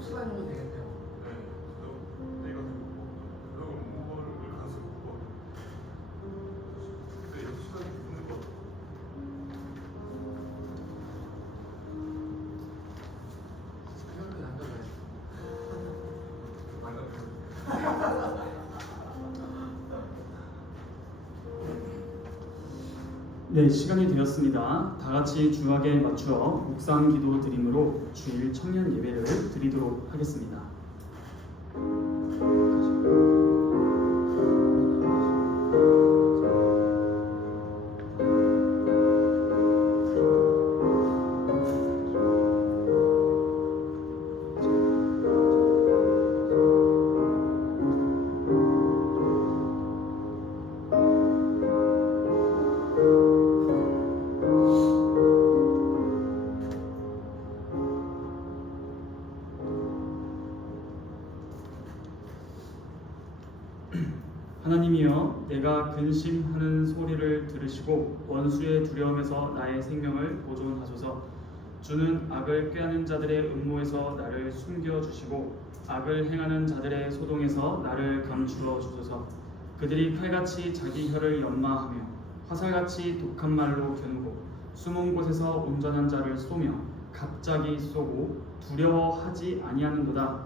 시간이 좀 되겠네요. 네, 저도 내가 되고 그리고 공부를 가서 보고 근데 시간이 충분할 것 같아요. 생각이 안 나요. 네, 시간이 되었습니다. 다 같이 주학에 맞추어 묵상 기도 드림으로 주일 청년 예배를 드리도록 하겠습니다. 하나님이여, 내가 근심하는 소리를 들으시고 원수의 두려움에서 나의 생명을 보존하소서. 주는 악을 꾀하는 자들의 음모에서 나를 숨겨주시고 악을 행하는 자들의 소동에서 나를 감추어 주소서. 그들이 칼같이 자기 혀를 연마하며 화살같이 독한 말로 겨누고 숨은 곳에서 온전한 자를 쏘며 갑자기 쏘고 두려워하지 아니하는도다.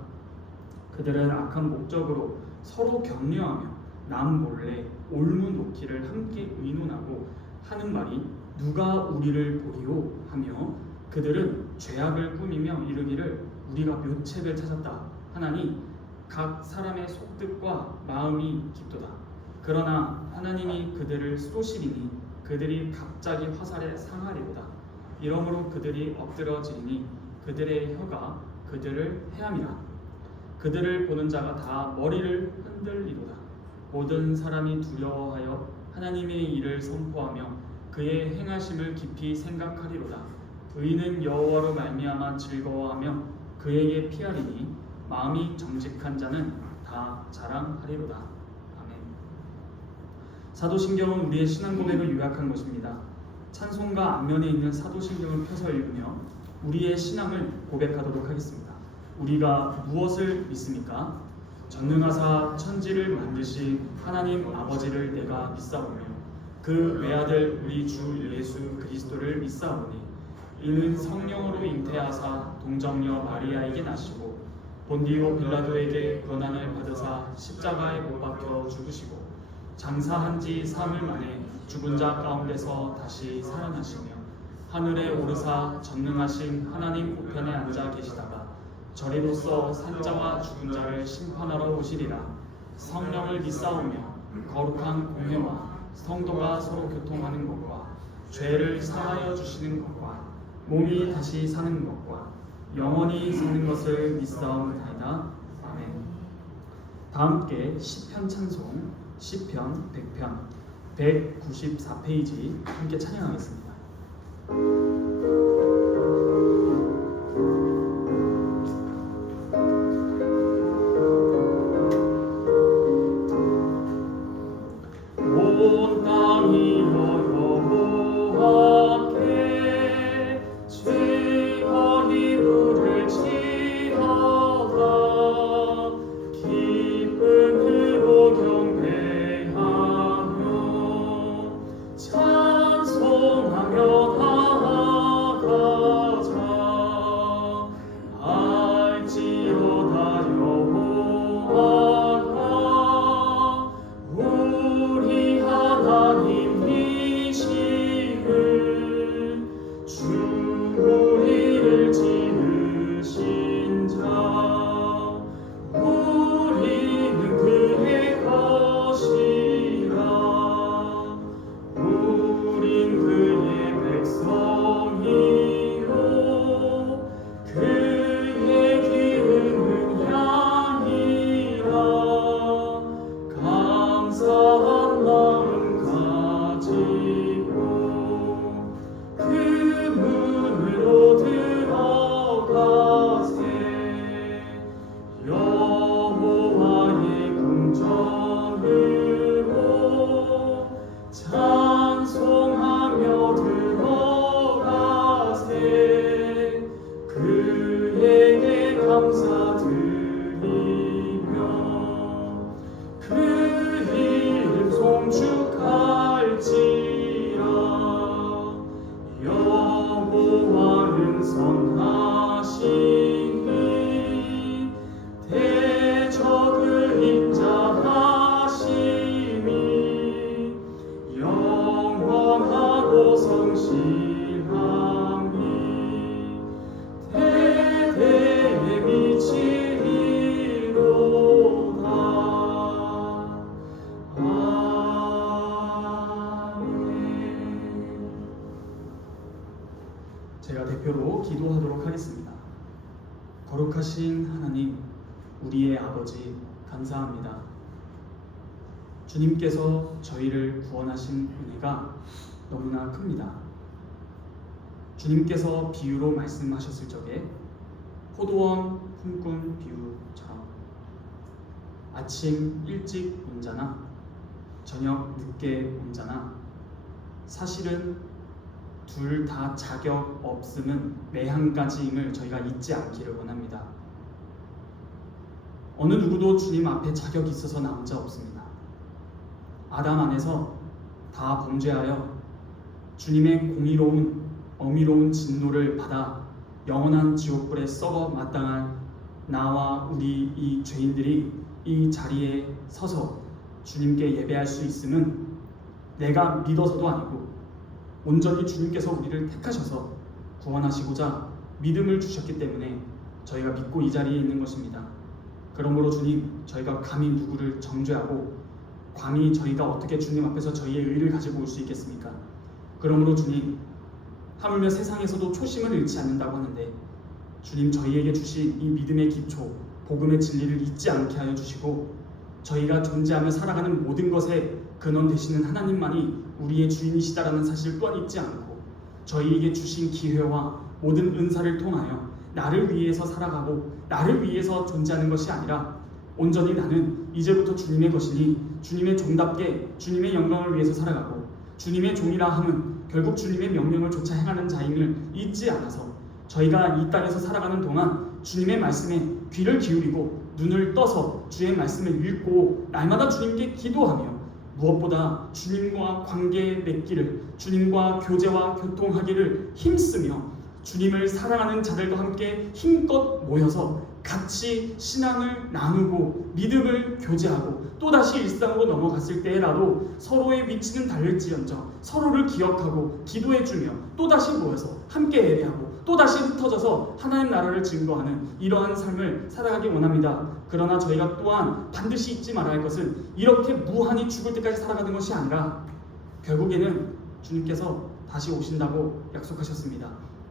그들은 악한 목적으로 서로 격려하며 남 몰래 올무 놓기를 함께 의논하고 하는 말이 누가 우리를 보리오 하며 그들은 죄악을 꾸미며 이르기를 우리가 묘책을 찾았다 하나니 각 사람의 속뜻과 마음이 깊도다. 그러나 하나님이 그들을 쏘시리니 그들이 갑자기 화살에 상하리로다. 이러므로 그들이 엎드러지리니 그들의 혀가 그들을 해함이라. 그들을 보는 자가 다 머리를 흔들리로다. 모든 사람이 두려워하여 하나님의 일을 선포하며 그의 행하심을 깊이 생각하리로다. 의인은 여호와로 말미암아 즐거워하며 그에게 피하리니 마음이 정직한 자는 다 자랑하리로다. 아멘. 사도신경은 우리의 신앙 고백을 요약한 것입니다. 찬송가 앞면에 있는 사도신경을 펴서 읽으며 우리의 신앙을 고백하도록 하겠습니다. 우리가 무엇을 믿습니까? 전능하사 천지를 만드신 하나님 아버지를 내가 믿사오며 그 외아들 우리 주 예수 그리스도를 믿사오니 이는 성령으로 잉태하사 동정녀 마리아에게 나시고 본디오 빌라도에게 고난을 받으사 십자가에 못 박혀 죽으시고 장사한 지 3일 만에 죽은 자 가운데서 다시 살아나시며 하늘에 오르사 전능하신 하나님 우편에 앉아 계시다가 저리로서 산자와 죽은 자를 심판하러 오시리라. 성령을 믿사오며 거룩한 공회와 성도가 서로 교통하는 것과 죄를 사하여 주시는 것과 몸이 다시 사는 것과 영원히 사는 것을 믿사옵나이다. 아멘. 다 함께 시편 찬송 시편 100편 194페이지 함께 찬양하겠습니다. 온 땅이 여호와께 죄악이 부르짖어라. 기쁨으로 경배하며 찬송하며 감사드리며 그 일 송축할지라. 여호와는 선하시니 대적을 인자하시니 영원하고 성실함이 대대에 미치리로다. 아멘. 제가 대표로 기도하도록 하겠습니다. 거룩하신 하나님, 우리의 아버지, 감사합니다. 주님께서 저희를 구원하신 은혜가 너무나 큽니다. 주님께서 비유로 말씀하셨을 적에 포도원 품꾼 비유처럼 아침 일찍 온 자나 저녁 늦게 온 자나 사실은 둘 다 자격 없음은 매한 가지임을 저희가 잊지 않기를 원합니다. 어느 누구도 주님 앞에 자격이 있어서 나온 자 없습니다. 아담 안에서 다 범죄하여 주님의 공의로운 어미로운 진노를 받아 영원한 지옥불에 썩어 마땅한 나와 우리 이 죄인들이 이 자리에 서서 주님께 예배할 수 있음은 내가 믿어서도 아니고 온전히 주님께서 우리를 택하셔서 구원하시고자 믿음을 주셨기 때문에 저희가 믿고 이 자리에 있는 것입니다. 그러므로 주님, 저희가 감히 누구를 정죄하고 감히 저희가 어떻게 주님 앞에서 저희의 의를 가지고 올 수 있겠습니까? 그러므로 주님, 하물며 세상에서도 초심을 잃지 않는다고 하는데 주님, 저희에게 주신 이 믿음의 기초, 복음의 진리를 잊지 않게 하여 주시고 저희가 존재하며 살아가는 모든 것에 근원 되시는 하나님만이 우리의 주인이시다라는 사실을 또한 잊지 않고 저희에게 주신 기회와 모든 은사를 통하여 나를 위해서 살아가고 나를 위해서 존재하는 것이 아니라 온전히 나는 이제부터 주님의 것이니 주님의 종답게 주님의 영광을 위해서 살아가고 주님의 종이라 함은 결국 주님의 명령을 좇아 행하는 자임을 잊지 않아서 저희가 이 땅에서 살아가는 동안 주님의 말씀에 귀를 기울이고 눈을 떠서 주의 말씀을 읽고 날마다 주님께 기도하며 무엇보다 주님과 관계 맺기를, 주님과 교제와 교통하기를 힘쓰며 주님을 사랑하는 자들과 함께 힘껏 모여서 같이 신앙을 나누고 믿음을 교제하고 또다시 일상으로 넘어갔을 때라도 서로의 위치는 다를지언정 서로를 기억하고 기도해주며 또다시 모여서 함께 예배하고 또다시 흩어져서 하나님 나라를 증거하는 이러한 삶을 살아가기 원합니다. 그러나 저희가 또한 반드시 잊지 말아야 할 것은 이렇게 무한히 죽을 때까지 살아가는 것이 아니라 결국에는 주님께서 다시 오신다고 약속하셨습니다.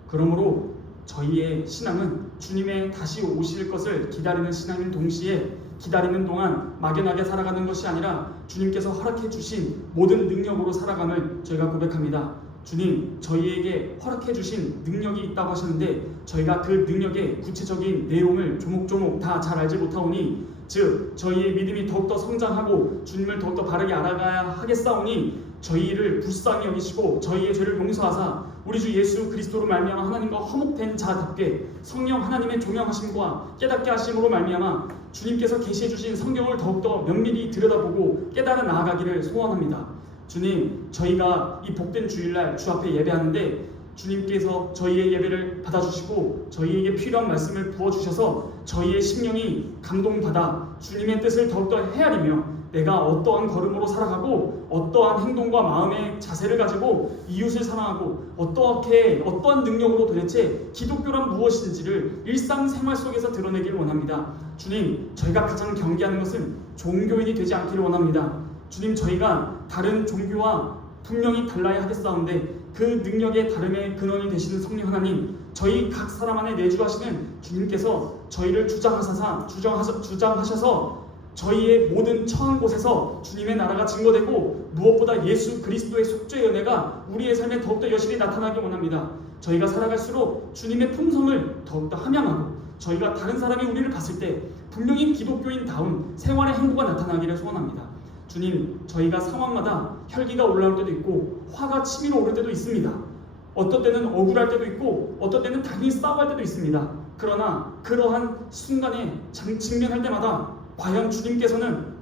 그러므로 저희의 신앙은 주님의 다시 오실 것을 기다리는 신앙인 동시에 기다리는 동안 막연하게 살아가는 것이 아니라 주님께서 허락해 주신 모든 능력으로 살아감을 저희가 고백합니다. 주님, 저희에게 허락해 주신 능력이 있다고 하셨는데 저희가 그 능력의 구체적인 내용을 조목조목 다 잘 알지 못하오니 즉 저희의 믿음이 더욱더 성장하고 주님을 더욱더 바르게 알아가야 하겠사오니 저희를 불쌍히 여기시고 저희의 죄를 용서하사 우리 주 예수 그리스도로 말미암아 하나님과 화목된 자답게 성령 하나님의 종영하심과 깨닫게 하심으로 말미암아 주님께서 계시해 주신 성경을 더욱더 면밀히 들여다보고 깨달아 나아가기를 소원합니다. 주님, 저희가 이 복된 주일날 주 앞에 예배하는데 주님께서 저희의 예배를 받아주시고 저희에게 필요한 말씀을 부어주셔서 저희의 심령이 감동받아 주님의 뜻을 더욱더 헤아리며 내가 어떠한 걸음으로 살아가고 어떠한 행동과 마음의 자세를 가지고 이웃을 사랑하고 어떠한 능력으로 도대체 기독교란 무엇인지를 일상생활 속에서 드러내기를 원합니다. 주님, 저희가 가장 경계하는 것은 종교인이 되지 않기를 원합니다. 주님, 저희가 다른 종교와 분명히 달라야 하겠사온데 그 능력의 다름의 근원이 되시는 성령 하나님, 저희 각 사람 안에 내주하시는 주님께서 저희를 주장하셔서 저희의 모든 처한 곳에서 주님의 나라가 증거되고 무엇보다 예수 그리스도의 속죄의 은혜가 우리의 삶에 더욱더 여실히 나타나기 원합니다. 저희가 살아갈수록 주님의 품성을 더욱더 함양하고 저희가 다른 사람이 우리를 봤을 때 분명히 기독교인다운 생활의 행보가 나타나기를 소원합니다. 주님, 저희가 상황마다 혈기가 올라올 때도 있고 화가 치밀어 오를 때도 있습니다. 어떤 때는 억울할 때도 있고 어떤 때는 당연히 싸워할 때도 있습니다. 그러나 그러한 순간에 직면할 때마다 과연 주님께서는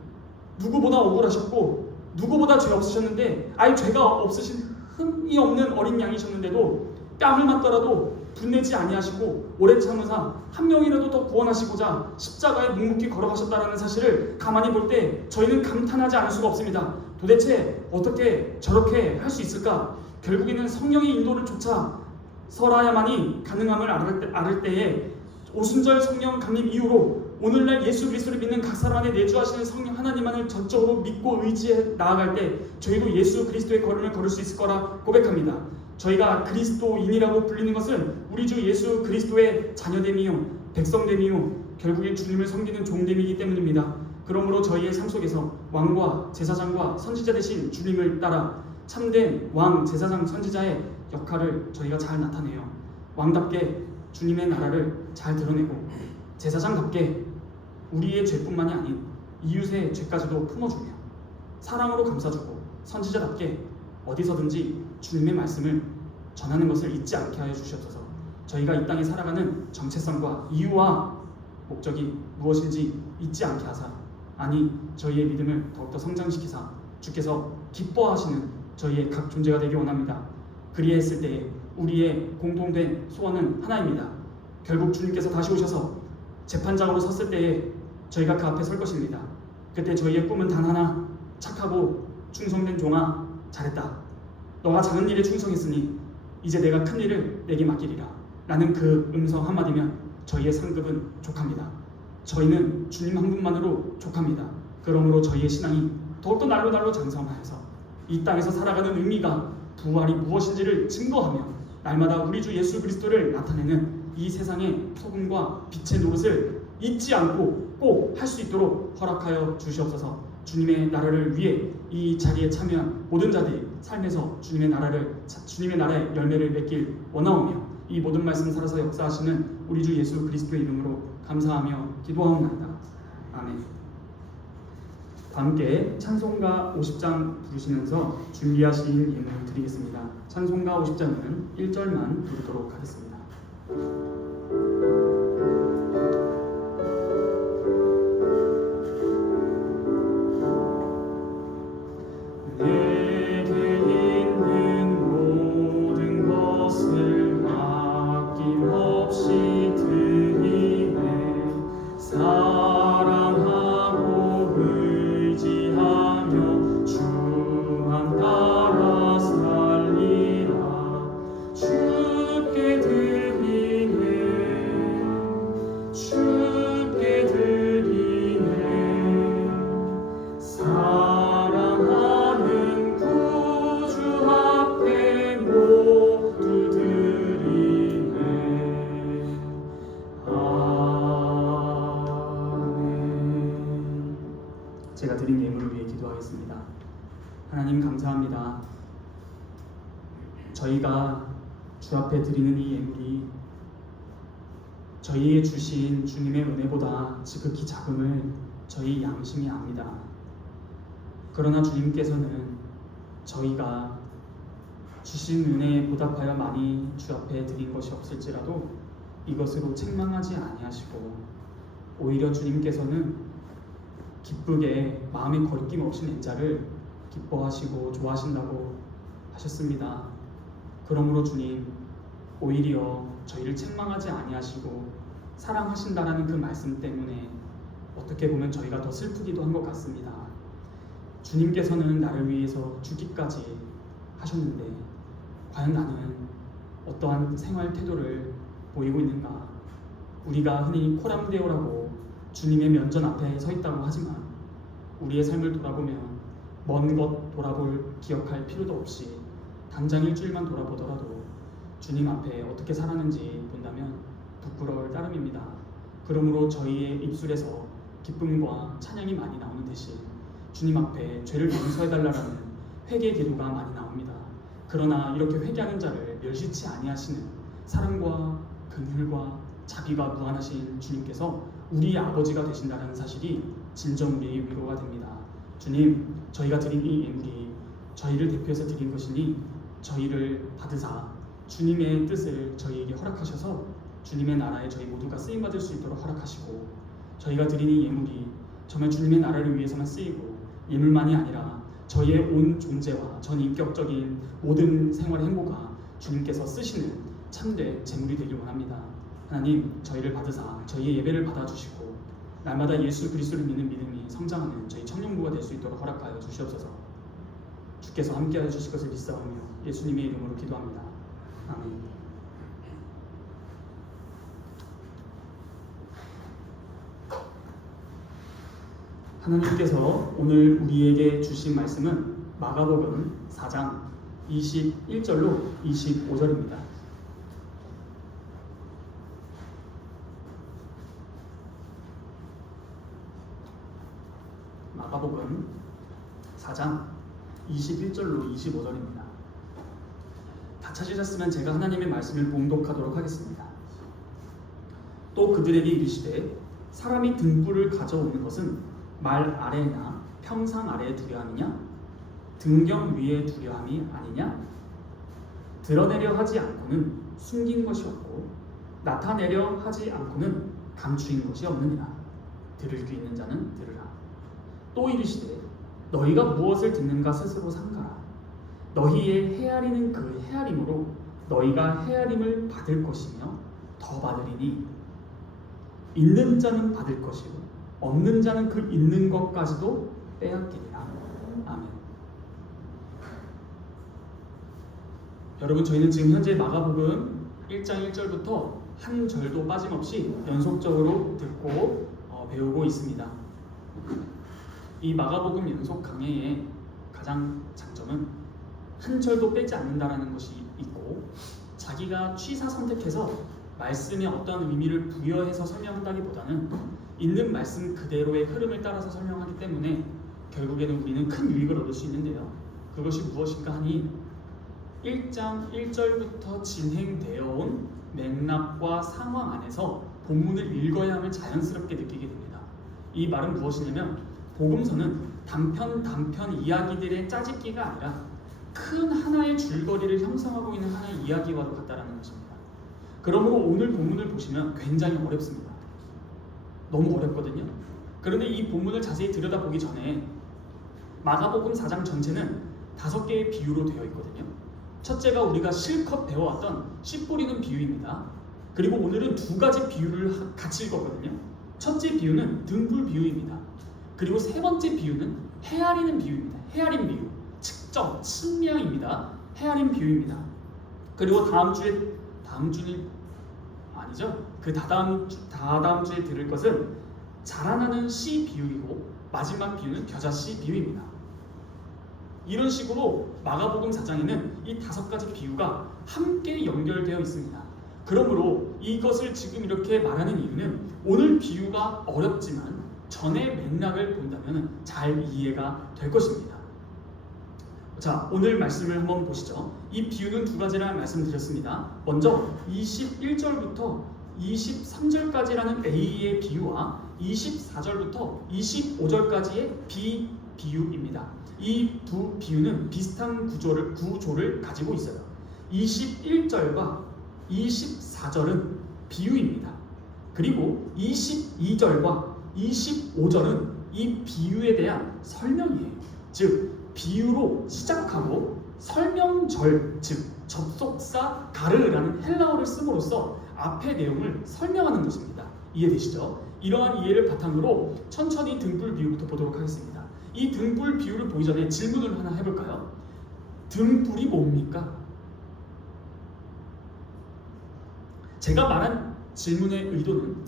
누구보다 억울하셨고 누구보다 죄 없으셨는데 아예 죄가 없으신 흠이 없는 어린 양이셨는데도 뺨을 맞더라도 분내지 아니하시고 오래 참으사 한 명이라도 더 구원하시고자 십자가에 묵묵히 걸어가셨다는 사실을 가만히 볼 때 저희는 감탄하지 않을 수가 없습니다. 도대체 어떻게 저렇게 할 수 있을까? 결국에는 성령의 인도를 쫓아서라야만이 가능함을 알을 때에 오순절 성령 강림 이후로 오늘날 예수 그리스도를 믿는 각 사람 안에 내주하시는 성령 하나님만을 전적으로 믿고 의지해 나아갈 때 저희도 예수 그리스도의 걸음을 걸을 수 있을 거라 고백합니다. 저희가 그리스도인이라고 불리는 것은 우리 주 예수 그리스도의 자녀됨이요 백성됨이요 결국엔 주님을 섬기는 종됨이기 때문입니다. 그러므로 저희의 삶 속에서 왕과 제사장과 선지자 되신 주님을 따라 참된 왕, 제사장, 선지자의 역할을 저희가 잘 나타내요. 왕답게 주님의 나라를 잘 드러내고 제사장답게 우리의 죄뿐만이 아닌 이웃의 죄까지도 품어주며 사랑으로 감싸주고 선지자답게 어디서든지 주님의 말씀을 전하는 것을 잊지 않게 하여 주시옵소서. 저희가 이 땅에 살아가는 정체성과 이유와 목적이 무엇인지 잊지 않게 하사 아니 저희의 믿음을 더욱더 성장시키사 주께서 기뻐하시는 저희의 각 존재가 되기 원합니다. 그리했을 때에 우리의 공통된 소원은 하나입니다. 결국 주님께서 다시 오셔서 재판장으로 섰을 때에 저희가 그 앞에 설 것입니다. 그때 저희의 꿈은 단 하나, 착하고 충성된 종아 잘했다. 너가 작은 일에 충성했으니 이제 내가 큰 일을 내게 맡기리라 라는 그 음성 한마디면 저희의 상급은 족합니다. 저희는 주님 한 분만으로 족합니다. 그러므로 저희의 신앙이 더욱더 날로 장성하여서 이 땅에서 살아가는 의미가 부활이 무엇인지를 증거하며 날마다 우리 주 예수 그리스도를 나타내는 이 세상의 소금과 빛의 노릇을 잊지 않고 꼭 할 수 있도록 허락하여 주시옵소서. 주님의 나라를 위해 이 자리에 참여한 모든 자들이 삶에서 주님의 나라의 열매를 맺길 원하오며 이 모든 말씀 살아서 역사하시는 우리 주 예수 그리스도의 이름으로 감사하며 기도하옵나이다. 아멘. 함께 찬송가 50장 부르시면서 준비하신 예물을 드리겠습니다. 찬송가 50장은 1절만 부르도록 하겠습니다. 제가 드린 예물을 위해 기도하겠습니다. 하나님 감사합니다. 저희가 주 앞에 드리는 이 예물이 저희에게 주신 주님의 은혜보다 지극히 작음을 저희 양심이 압니다. 그러나 주님께서는 저희가 주신 은혜에 보답하여 많이 주 앞에 드린 것이 없을지라도 이것으로 책망하지 아니하시고 오히려 주님께서는 기쁘게 마음에 거리낌 없이 낸 자를 기뻐하시고 좋아하신다고 하셨습니다. 그러므로 주님 오히려 저희를 책망하지 아니하시고 사랑하신다라는 그 말씀 때문에 어떻게 보면 저희가 더 슬프기도 한 것 같습니다. 주님께서는 나를 위해서 죽기까지 하셨는데 과연 나는 어떠한 생활 태도를 보이고 있는가? 우리가 흔히 코람데오라고 주님의 면전 앞에 서 있다고 하지만 우리의 삶을 돌아보면 먼 것 돌아볼 기억할 필요도 없이 당장 일주일만 돌아보더라도 주님 앞에 어떻게 살았는지 본다면 부끄러울 따름입니다. 그러므로 저희의 입술에서 기쁨과 찬양이 많이 나오는 대신 주님 앞에 죄를 용서해달라는 회개 기도가 많이 나옵니다. 그러나 이렇게 회개하는 자를 멸시치 아니하시는 사랑과 긍휼과 자비가 무한하신 주님께서 우리의 아버지가 되신다는 사실이 진정 우리의 위로가 됩니다. 주님, 저희가 드린 이 예물이 저희를 대표해서 드린 것이니 저희를 받으사 주님의 뜻을 저희에게 허락하셔서 주님의 나라에 저희 모두가 쓰임받을 수 있도록 허락하시고 저희가 드리는 예물이 정말 주님의 나라를 위해서만 쓰이고 예물만이 아니라 저희의 온 존재와 전인격적인 모든 생활의 행보가 주님께서 쓰시는 참된 제물이 되길 원합니다. 하나님, 저희를 받으사 저희의 예배를 받아주시고 날마다 예수 그리스도를 믿는 믿음이 성장하는 저희 청년부가 될 수 있도록 허락하여 주시옵소서. 주께서 함께하여 주실 것을 믿사오며 예수님의 이름으로 기도합니다. 아멘. 하나님께서 오늘 우리에게 주신 말씀은 마가복음 4장 21절로 25절입니다. 마가복음 4장 21절로 25절입니다. 다 찾으셨으면 제가 하나님의 말씀을 봉독하도록 하겠습니다. 또 그들에게 이르시되 사람이 등불을 가져오는 것은 말 아래나 평상 아래에 두려 함이냐? 등경 위에 두려 함이 아니냐? 드러내려 하지 않고는 숨긴 것이 없고 나타내려 하지 않고는 감추인 것이 없느니라. 들을 귀 있는 자는 들으라. 또 이르시되 너희가 무엇을 듣는가 스스로 삼가라. 너희의 헤아리는 그 헤아림으로 너희가 헤아림을 받을 것이며 더 받으리니 있는 자는 받을 것이고 없는 자는 그 있는 것까지도 빼앗기리라. 아멘. 여러분, 저희는 지금 현재 마가복음 1장 1절부터 한 절도 빠짐없이 연속적으로 듣고 배우고 있습니다. 이 마가복음 연속 강해의 가장 장점은 한 절도 빼지 않는다라는 것이 있고 자기가 취사 선택해서 말씀에 어떤 의미를 부여해서 설명한다기보다는 있는 말씀 그대로의 흐름을 따라서 설명하기 때문에 결국에는 우리는 큰 유익을 얻을 수 있는데요. 그것이 무엇인가 하니 1장 1절부터 진행되어 온 맥락과 상황 안에서 본문을 읽어야 함을 자연스럽게 느끼게 됩니다. 이 말은 무엇이냐면 복음서는 단편 이야기들의 짜집기가 아니라 큰 하나의 줄거리를 형성하고 있는 하나의 이야기와도 같다라는 것입니다. 그러므로 오늘 본문을 보시면 굉장히 어렵습니다. 너무 어렵거든요. 그런데 이 본문을 자세히 들여다보기 전에 마가복음 4장 전체는 5개의 비유로 되어 있거든요. 첫째가 우리가 실컷 배워왔던 씨 뿌리는 비유입니다. 그리고 오늘은 2가지 비유를 같이 읽었거든요. 첫째 비유는 등불 비유입니다. 그리고 세 번째 비유는 헤아리는 비유입니다. 헤아림 비유, 측정, 측량입니다. 헤아림 비유입니다. 그리고 다음 주는 아니죠. 그 다다음 주에 들을 것은 자라나는 씨 비유이고 마지막 비유는 겨자씨 비유입니다. 이런 식으로 마가복음 4장에는 이 5가지 비유가 함께 연결되어 있습니다. 그러므로 이것을 지금 이렇게 말하는 이유는 오늘 비유가 어렵지만 전의 맥락을 본다면 잘 이해가 될 것입니다. 자, 오늘 말씀을 한번 보시죠. 이 비유는 2가지라는 말씀드렸습니다. 먼저 21절부터 23절까지라는 A의 비유와 24절부터 25절까지의 B 비유입니다. 이 두 비유는 비슷한 구조를 가지고 있어요. 21절과 24절은 비유입니다. 그리고 22절과 25절은 이 비유에 대한 설명이에요. 즉 비유로 시작하고 설명절, 즉 접속사 가르라는 헬라어를 씀으로써 앞의 내용을 설명하는 것입니다. 이해되시죠? 이러한 이해를 바탕으로 천천히 등불 비유부터 보도록 하겠습니다. 이 등불 비유를 보기 전에 질문을 하나 해볼까요? 등불이 뭡니까? 제가 말한 질문의 의도는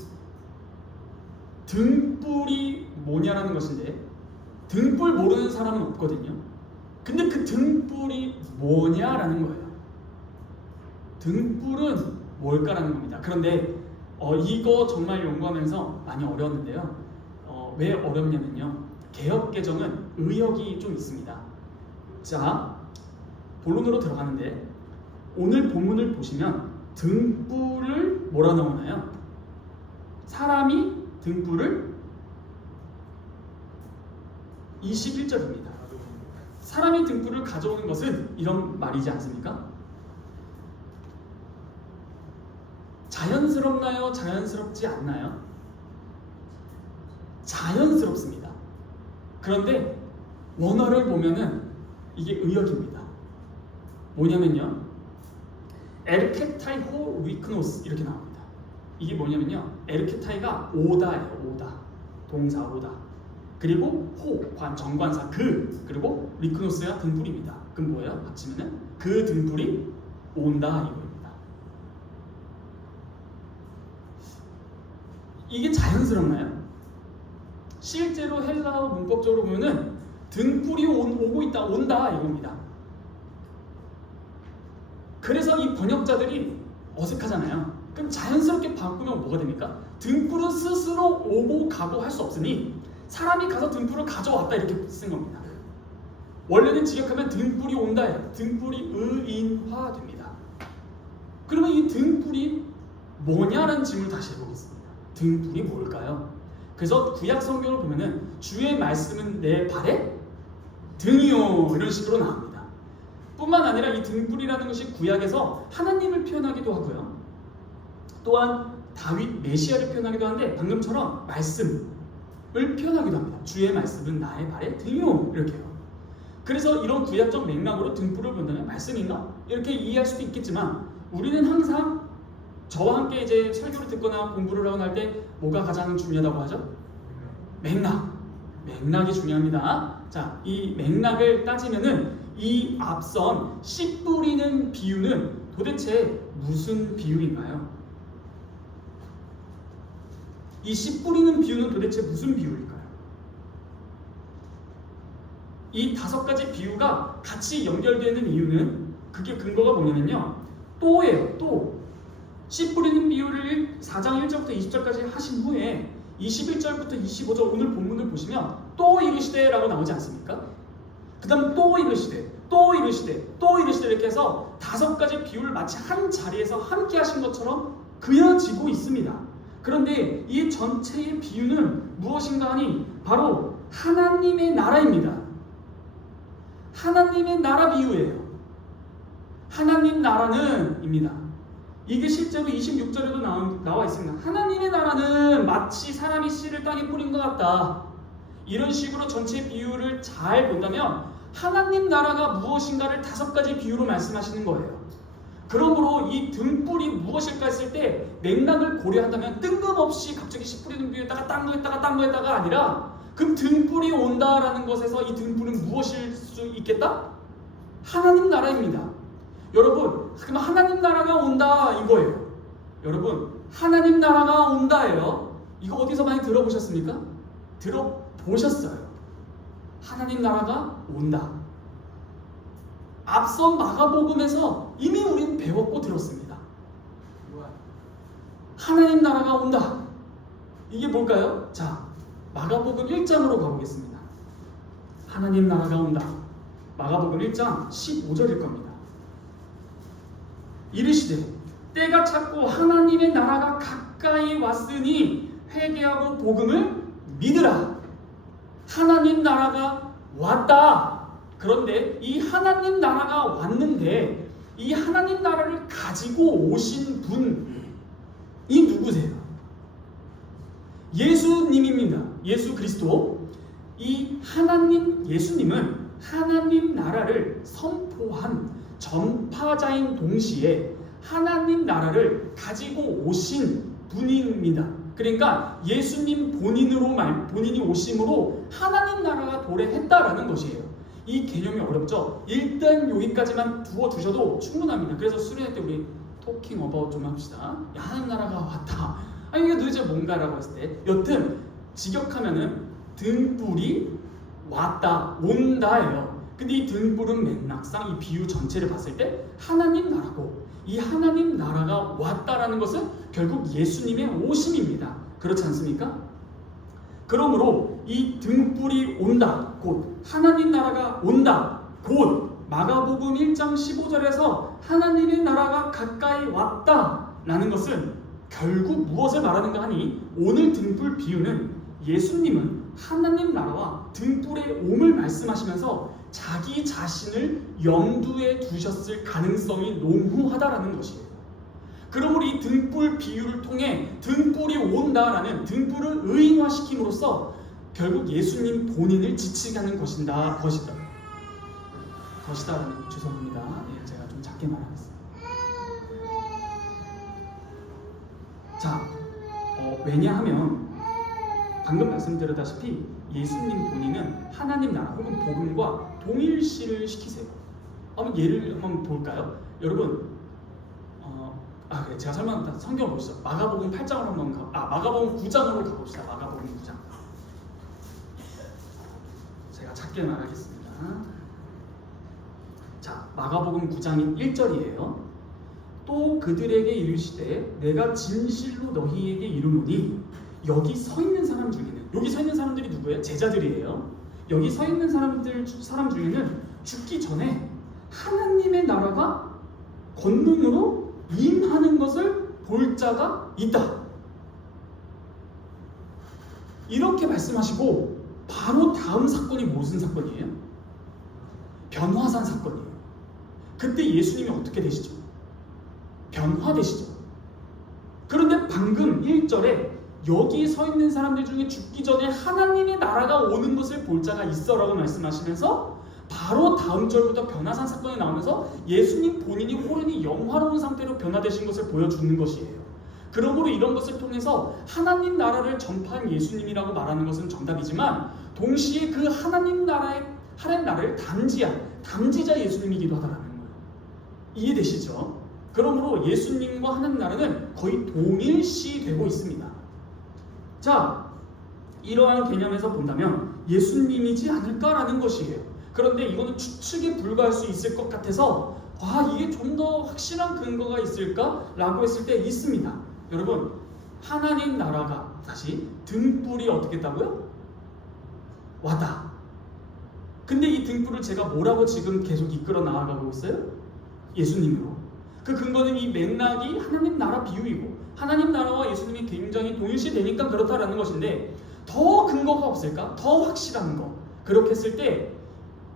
등불이 뭐냐라는 것인데 등불 모르는 사람은 없거든요. 근데 그 등불이 뭐냐라는 거예요. 등불은 뭘까라는 겁니다. 그런데 이거 정말 연구하면서 많이 어려웠는데요. 왜 어렵냐면요. 개역개정은 의역이 좀 있습니다. 자, 본론으로 들어가는데 오늘 본문을 보시면 등불을 뭐라 나오나요? 사람이 등불을 21절입니다. 사람이 등불을 가져오는 것은 이런 말이지 않습니까? 자연스럽나요? 자연스럽지 않나요? 자연스럽습니다. 그런데 원어를 보면은 이게 의역입니다. 뭐냐면요, 에르케타이호 리크노스 이렇게 나옵니다. 이게 뭐냐면요, 에르케타이가 오다예요. 오다, 동사 오다. 그리고 호, 정관사 그, 그리고 리크노스가 등불입니다. 그럼 뭐예요? 합치면은 그 등불이 온다 이거입니다. 이게 자연스럽나요? 실제로 헬라어 문법적으로 보면은 등불이 오고 있다, 온다 이겁니다. 그래서 이 번역자들이 어색하잖아요. 그럼 자연스럽게 바꾸면 뭐가 됩니까? 등불은 스스로 오고 가고 할 수 없으니 사람이 가서 등불을 가져왔다 이렇게 쓴 겁니다. 원래는 직역하면 등불이 온다예요. 등불이 의인화됩니다. 그러면 이 등불이 뭐냐라는 질문을 다시 해보겠습니다. 등불이 뭘까요? 그래서 구약 성경을 보면은 주의 말씀은 내 발에 등이요 이런 식으로 나옵니다. 뿐만 아니라 이 등불이라는 것이 구약에서 하나님을 표현하기도 하고요. 또한 다윗 메시아를 표현하기도 하는데 방금처럼 말씀을 표현하기도 합니다. 주의 말씀은 나의 발에 등이요 이렇게요. 그래서 이런 구약적 맥락으로 등불을 본다면 말씀인가? 이렇게 이해할 수도 있겠지만 우리는 항상 저와 함께 이제 설교를 듣거나 공부를 하거나 할 때 뭐가 가장 중요하다고 하죠? 맥락이 중요합니다. 자, 이 맥락을 따지면은 이 앞선 씨 뿌리는 비유는 도대체 무슨 비유인가요? 이 씨 뿌리는 비유는 도대체 무슨 비유일까요? 이 5가지 비유가 같이 연결되는 이유는 그게 근거가 뭐냐면요, 또예요. 또 씨 뿌리는 비유를 4장 1절부터 20절까지 하신 후에 21절부터 25절 오늘 본문을 보시면 또 이르시되 라고 나오지 않습니까? 그 다음 또 이르시되, 또 이르시되, 또 이르시되 이렇게 해서 5가지 비유를 마치 한 자리에서 함께 하신 것처럼 그려지고 있습니다. 그런데 이 전체의 비유는 무엇인가 하니 바로 하나님의 나라입니다. 하나님의 나라 비유예요. 하나님 나라는 입니다. 이게 실제로 26절에도 나와 있습니다. 하나님의 나라는 마치 사람이 씨를 땅에 뿌린 것 같다. 이런 식으로 전체 비유를 잘 본다면 하나님 나라가 무엇인가를 5가지 비유로 말씀하시는 거예요. 그러므로 이 등불이 무엇일까 했을 때 맥락을 고려한다면 뜬금없이 갑자기 씨 뿌리는 비유에다가 딴 거에다가 아니라 그럼 등불이 온다라는 것에서 이 등불은 무엇일 수 있겠다? 하나님 나라입니다. 여러분, 그럼 하나님 나라가 온다 이거예요. 여러분, 하나님 나라가 온다예요. 이거 어디서 많이 들어보셨습니까? 들어보셨어요. 하나님 나라가 온다. 앞선 마가복음에서 이미 우리는 배웠고 들었습니다. 하나님 나라가 온다. 이게 뭘까요? 자, 마가복음 1장으로 가보겠습니다. 하나님 나라가 온다. 마가복음 1장 15절일 겁니다. 이르시되 때가 찼고 하나님의 나라가 가까이 왔으니 회개하고 복음을 믿으라. 하나님 나라가 왔다. 그런데 이 하나님 나라가 왔는데 이 하나님 나라를 가지고 오신 분이 누구세요? 예수님입니다. 예수 그리스도. 이 하나님 예수님은 하나님 나라를 선포한 전파자인 동시에 하나님 나라를 가지고 오신 분입니다. 그러니까 예수님 본인이 오심으로 하나님 나라가 도래했다라는 것이에요. 이 개념이 어렵죠? 일단 여기까지만 두어두셔도 충분합니다. 그래서 수련회 때 우리 토킹 어바웃 좀 합시다. 야, 하나님 나라가 왔다. 아니 이게 도대체 뭔가라고 했을 때 여튼 직역하면은 등불이 왔다, 온다예요. 근데 이 등불은 맥락상 이 비유 전체를 봤을 때 하나님 나라고, 이 하나님 나라가 왔다라는 것은 결국 예수님의 오심입니다. 그렇지 않습니까? 그러므로 이 등불이 온다, 곧 하나님 나라가 온다, 곧 마가복음 1장 15절에서 하나님의 나라가 가까이 왔다라는 것은 결국 무엇을 말하는가 하니 오늘 등불 비유는 예수님은 하나님 나라와 등불의 옴을 말씀하시면서 자기 자신을 염두에 두셨을 가능성이 농후하다라는 것이에요. 그러므로 이 등불 비유를 통해 등불이 온다라는 등불을 의인화시킴으로써 결국 예수님 본인을 지치게 하는 것이다라는 죄송합니다. 네, 제가 좀 작게 말하겠습니다. 자, 왜냐하면 방금 말씀드렸다시피 예수님 본인은 하나님 나라 혹은 복음과 동일시를 시키세요. 한번 예를 한번 볼까요? 여러분, 그래, 제가 설명한 성경을 보시죠. 마가복음 8장으로 한번 마가복음 9장으로 가봅시다. 마가복음 9장. 제가 작게 말하겠습니다. 자, 마가복음 9장 1절이에요. 또 그들에게 이르시되 내가 진실로 너희에게 이르노니 여기 서 있는 사람 중에는, 여기 서 있는 사람들이 누구예요? 제자들이에요. 여기 서 있는 사람 중에는 죽기 전에 하나님의 나라가 권능으로 임하는 것을 볼 자가 있다. 이렇게 말씀하시고 바로 다음 사건이 무슨 사건이에요? 변화산 사건이에요. 그때 예수님이 어떻게 되시죠? 변화되시죠. 그런데 방금 1절에 여기 서 있는 사람들 중에 죽기 전에 하나님의 나라가 오는 것을 볼 자가 있어라고 말씀하시면서 바로 다음 절부터 변화산 사건이 나오면서 예수님 본인이 호련히 영화로운 상태로 변화되신 것을 보여주는 것이에요. 그러므로 이런 것을 통해서 하나님 나라를 전파한 예수님이라고 말하는 것은 정답이지만 동시에 그 하나님 나라를 담지자 예수님이기도 하다라는 거예요. 이해되시죠? 그러므로 예수님과 하나님 나라는 거의 동일시되고 있습니다. 자, 이러한 개념에서 본다면 예수님이지 않을까라는 것이에요. 그런데 이거는 추측에 불과할 수 있을 것 같아서 이게 좀 더 확실한 근거가 있을까라고 했을 때 있습니다. 여러분, 하나님 나라가 다시 등불이 어떻게 했다고요? 왔다. 근데 이 등불을 제가 뭐라고 지금 계속 이끌어 나아가고 있어요? 예수님으로. 그 근거는 이 맥락이 하나님 나라 비유이고 하나님 나라와 예수님이 굉장히 동일시되니까 그렇다라는 것인데 더 근거가 없을까? 더 확실한 거. 그렇게 했을 때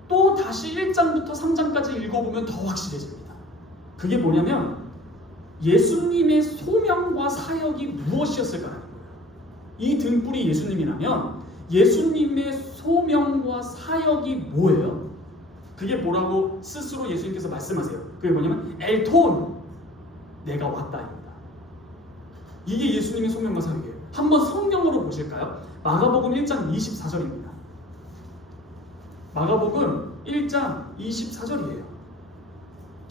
또 다시 1장부터 3장까지 읽어보면 더 확실해집니다. 그게 뭐냐면 예수님의 소명과 사역이 무엇이었을까라는 거예요. 이 등불이 예수님이라면 예수님의 소명과 사역이 뭐예요? 그게 뭐라고 스스로 예수님께서 말씀하세요. 그게 뭐냐면 엘톤, 내가 왔다입니다. 이게 예수님의 소명과 사역이에요. 한번 성경으로 보실까요? 마가복음 1장 24절입니다. 마가복음 1장 24절이에요.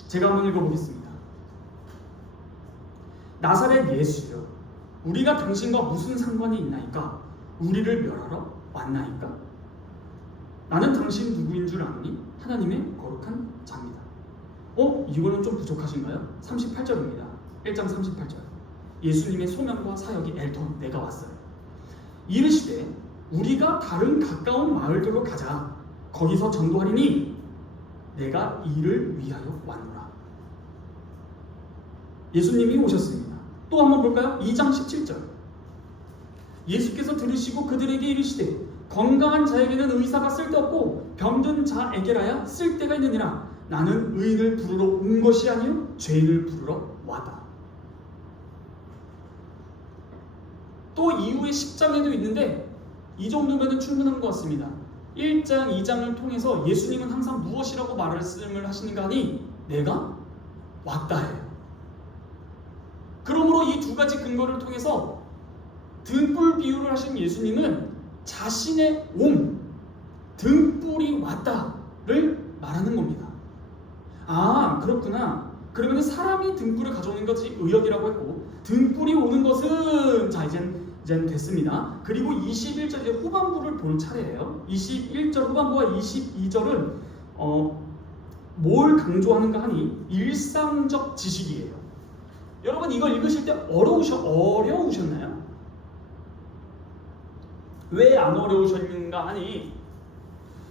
제가 한번 읽어보겠습니다. 나사렛 예수여, 우리가 당신과 무슨 상관이 있나이까? 우리를 멸하러 왔나이까? 나는 당신 누구인 줄 아노니 하나님의 거룩한 자입니다. 이거는 좀 부족하신가요? 38절입니다. 1장 38절. 예수님의 소명과 사역이 엘톤, 내가 왔어요. 이르시되 우리가 다른 가까운 마을들로 가자. 거기서 전도하리니 내가 이를 위하여 왔노라. 예수님이 오셨습니다. 또 한번 볼까요? 2장 17절. 예수께서 들으시고 그들에게 이르시되 건강한 자에게는 의사가 쓸데없고 병든 자에게라야 쓸데가 있느니라. 나는 의인을 부르러 온 것이 아니요 죄인을 부르러 왔다. 또 이후에 10장에도 있는데 이 정도면 충분한 것 같습니다. 1장, 2장을 통해서 예수님은 항상 무엇이라고 말씀을 하시는가 하니 내가 왔다 해요. 그러므로 이 두 가지 근거를 통해서 등불 비유를 하신 예수님은 자신의 등불이 왔다를 말하는 겁니다. 그렇구나. 그러면 사람이 등불을 가져오는 것이 의역이라고 했고 등불이 오는 것은 이젠 됐습니다. 그리고 21절 후반부를 볼 차례예요. 21절 후반부와 22절은 뭘 강조하는가 하니 일상적 지식이에요. 여러분 이걸 읽으실 때 어려우셨나요? 왜 안 어려우셨는가 하니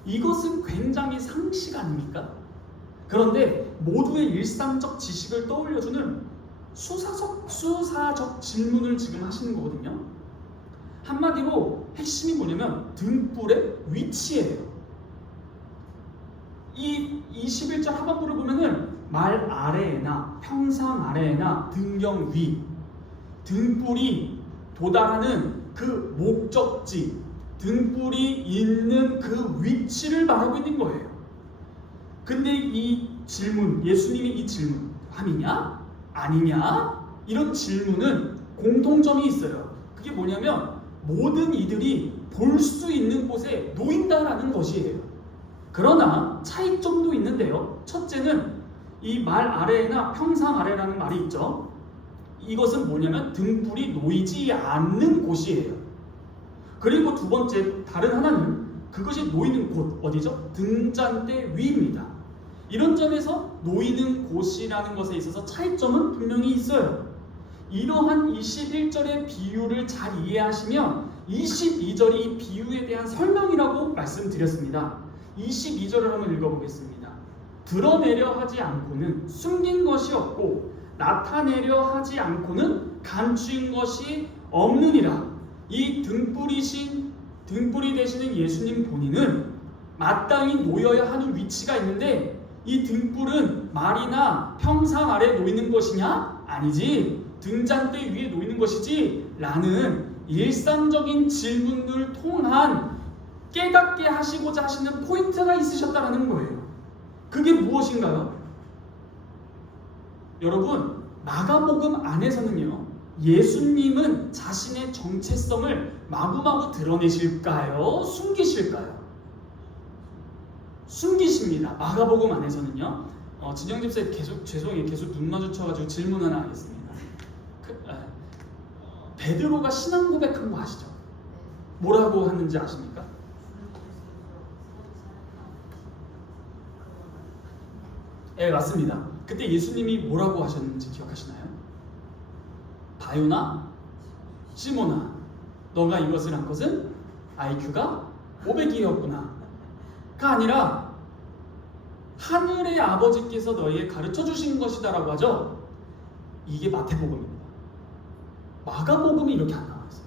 이것은 굉장히 상식 아닙니까? 그런데 모두의 일상적 지식을 떠올려주는 수사적 질문을 지금 하시는 거거든요. 한마디로 핵심이 뭐냐면 등불의 위치예요. 이 21절 하반부를 보면은 말 아래에나 평상 아래에나 등경 위, 등불이 도달하는 그 목적지, 등불이 있는 그 위치를 말하고 있는 거예요. 근데 이 질문, 예수님이 이 질문, 함이냐? 아니냐? 이런 질문은 공통점이 있어요. 그게 뭐냐면 모든 이들이 볼 수 있는 곳에 놓인다라는 것이에요. 그러나 차이점도 있는데요. 첫째는 이 말 아래나 평상 아래라는 말이 있죠. 이것은 뭐냐면 등불이 놓이지 않는 곳이에요. 그리고 두 번째 다른 하나는 그것이 놓이는 곳 어디죠? 등잔대 위입니다. 이런 점에서 놓이는 곳이라는 것에 있어서 차이점은 분명히 있어요. 이러한 21절의 비유를 잘 이해하시면 22절이 이 비유에 대한 설명이라고 말씀드렸습니다. 22절을 한번 읽어보겠습니다. 드러내려 하지 않고는 숨긴 것이 없고 나타내려 하지 않고는 감추인 것이 없느니라. 이 등불이 되시는 예수님 본인은 마땅히 놓여야 하는 위치가 있는데 이 등불은 말이나 평상 아래에 놓이는 것이냐? 아니지. 등잔대 위에 놓이는 것이지 라는 일상적인 질문을 통한 깨닫게 하시고자 하시는 포인트가 있으셨다는 거예요. 그게 무엇인가요? 여러분, 마가복음 안에서는요, 예수님은 자신의 정체성을 마구마구 드러내실까요? 숨기실까요? 숨기십니다. 마가복음 안에서는요. 진영 집사님 계속 눈 마주쳐가지고 질문 하나 하겠습니다. 베드로가 신앙 고백한 거 아시죠? 뭐라고 하는지 아십니까? 네, 맞습니다. 그때 예수님이 뭐라고 하셨는지 기억하시나요? 바요나 시모나, 너가 이것을 한 것은 IQ가 500이었구나 가 아니라 하늘의 아버지께서 너희에 가르쳐 주신 것이다 라고 하죠. 이게 마태복음입니다. 마가복음이 이렇게 안 나와 있어요.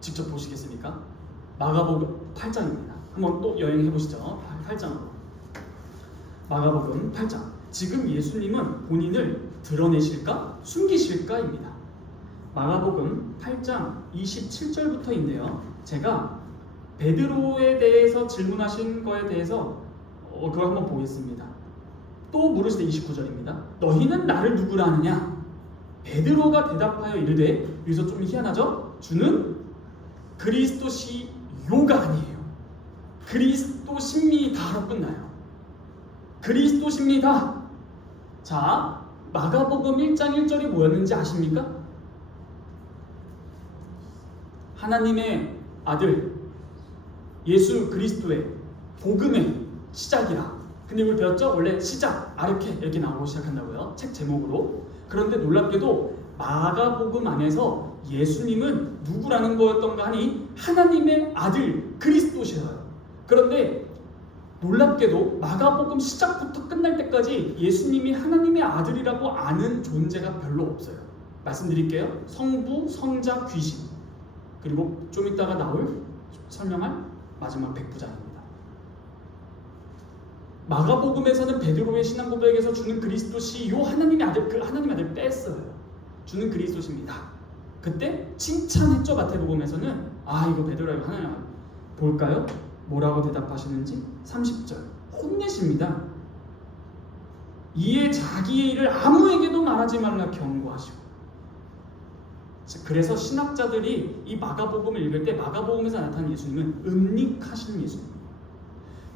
직접 보시겠습니까? 마가복음 8장입니다. 한번 또 여행해 보시죠. 8장으로. 마가복음 8장. 지금 예수님은 본인을 드러내실까 숨기실까입니다. 마가복음 8장 27절부터인데요. 제가 베드로에 대해서 질문하신 거에 대해서 그걸 한번 보겠습니다. 또 물으시되 29절입니다. 너희는 나를 누구라 하느냐? 베드로가 대답하여 이르되, 여기서 좀 희한하죠? 주는 그리스도시요가 아니에요. 그리스도십니다로 끝나요. 그리스도십니다. 자, 마가복음 1장 1절이 뭐였는지 아십니까? 하나님의 아들 예수 그리스도의 복음의 시작이라. 근데 이걸 배웠죠? 원래 시작, 아르케 이렇게 나오고 시작한다고요. 책 제목으로. 그런데 놀랍게도 마가복음 안에서 예수님은 누구라는 거였던가 하니 하나님의 아들 그리스도셔요. 그런데 놀랍게도 마가복음 시작부터 끝날 때까지 예수님이 하나님의 아들이라고 아는 존재가 별로 없어요. 말씀드릴게요. 성부, 성자, 귀신, 그리고 좀 이따가 설명할 마지막 백부장입니다. 마가복음에서는 베드로의 신앙 고백에서 주는 그리스도시요 하나님의 아들, 그 하나님의 아들 뺐어요. 주는 그리스도십니다. 그때 칭찬했죠. 마태복음에서는 이거 베드로가 이거 하나님 아들. 볼까요? 뭐라고 대답하시는지 30절 혼내십니다. 이에 자기의 일을 아무에게도 말하지 말라 경고하시고. 그래서 신학자들이 이 마가복음을 읽을 때 마가복음에서 나타난 예수님은 은닉하신 예수님,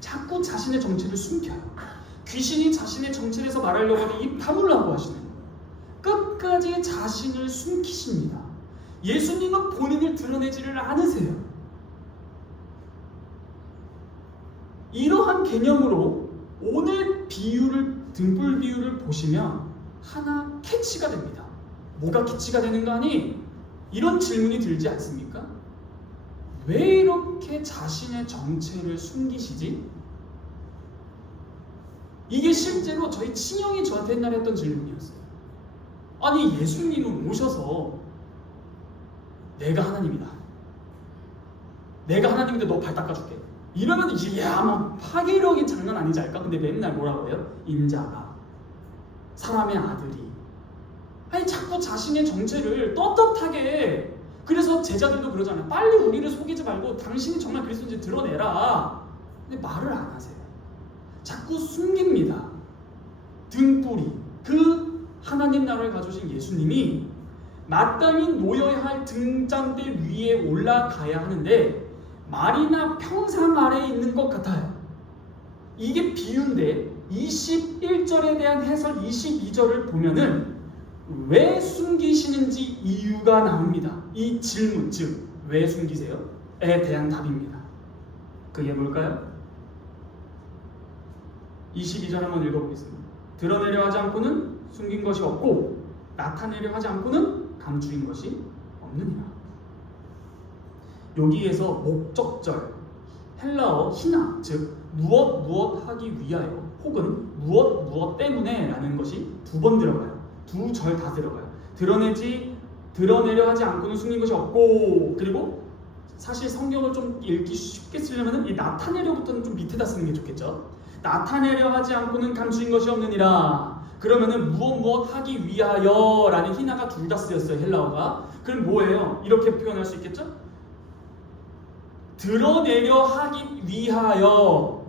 자꾸 자신의 정체를 숨겨요. 귀신이 자신의 정체에서 말하려고 하면 입 다물라고 하시는 거예요. 끝까지 자신을 숨기십니다. 예수님은 본인을 드러내지를 않으세요. 이러한 개념으로 오늘 등불 비유를 보시면 하나 캐치가 됩니다. 뭐가 캐치가 되는 거 아니? 이런 질문이 들지 않습니까? 왜 이렇게 자신의 정체를 숨기시지? 이게 실제로 저희 친형이 저한테 옛날에 했던 질문이었어요. 아니, 예수님은 오셔서 내가 하나님이다, 내가 하나님인데 너 발 닦아줄게 이러면 이제 막 파괴력이 장난 아니지 않을까? 근데 맨날 뭐라고 해요? 인자가 사람의 아들이. 아니 자꾸 자신의 정체를 떳떳하게, 그래서 제자들도 그러잖아요. 빨리 우리를 속이지 말고 당신이 정말 그리스도인지 드러내라. 근데 말을 안 하세요. 자꾸 숨깁니다. 등불이, 그 하나님 나라를 가져오신 예수님이 마땅히 놓여야 할 등잔대 위에 올라가야 하는데 말이나 평상 아래에 있는 것 같아요. 이게 비유인데 21절에 대한 해설 22절을 보면은 왜 숨기시는지 이유가 나옵니다. 이 질문, 즉 왜 숨기세요? 에 대한 답입니다. 그게 뭘까요? 22절 한번 읽어보겠습니다. 드러내려 하지 않고는 숨긴 것이 없고 나타내려 하지 않고는 감추인 것이 없느니라. 여기에서 목적절, 헬라어 희나, 즉 무엇 하기 위하여 혹은 무엇 때문에 라는 것이 두 번 들어가요. 두 절 다 들어가요. 드러내려 하지 않고는 숨긴 것이 없고, 그리고 사실 성경을 좀 읽기 쉽게 쓰려면 이 나타내려부터는 좀 밑에다 쓰는 게 좋겠죠. 나타내려 하지 않고는 감추인 것이 없느니라. 그러면은 무엇 하기 위하여 라는 희나가 둘 다 쓰였어요. 헬라어가. 그럼 뭐예요? 이렇게 표현할 수 있겠죠? 드러내려 하기 위하여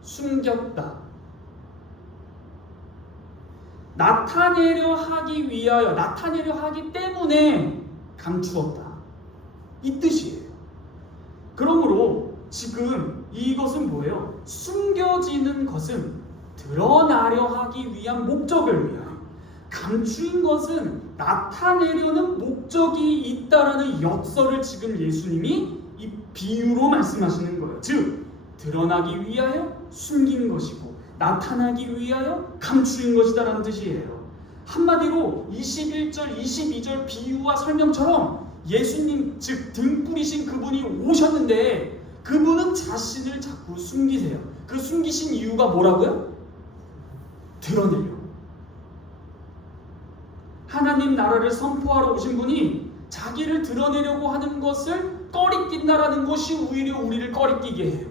숨겼다. 나타내려 하기 위하여, 나타내려 하기 때문에 감추었다. 이 뜻이에요. 그러므로 지금 이것은 뭐예요? 숨겨지는 것은 드러나려 하기 위한 목적을 위하여, 감추인 것은 나타내려는 목적이 있다라는 역설을 지금 예수님이 이 비유로 말씀하시는 거예요. 즉 드러나기 위하여 숨긴 것이고 나타나기 위하여 감추인 것이다라는 뜻이에요. 한마디로 21절, 22절 비유와 설명처럼 예수님, 즉 등불이신 그분이 오셨는데 그분은 자신을 자꾸 숨기세요. 그 숨기신 이유가 뭐라고요? 드러내려. 하나님 나라를 선포하러 오신 분이 자기를 드러내려고 하는 것을 꺼리낀다라는 것이 오히려 우리를 꺼리끼게 해요.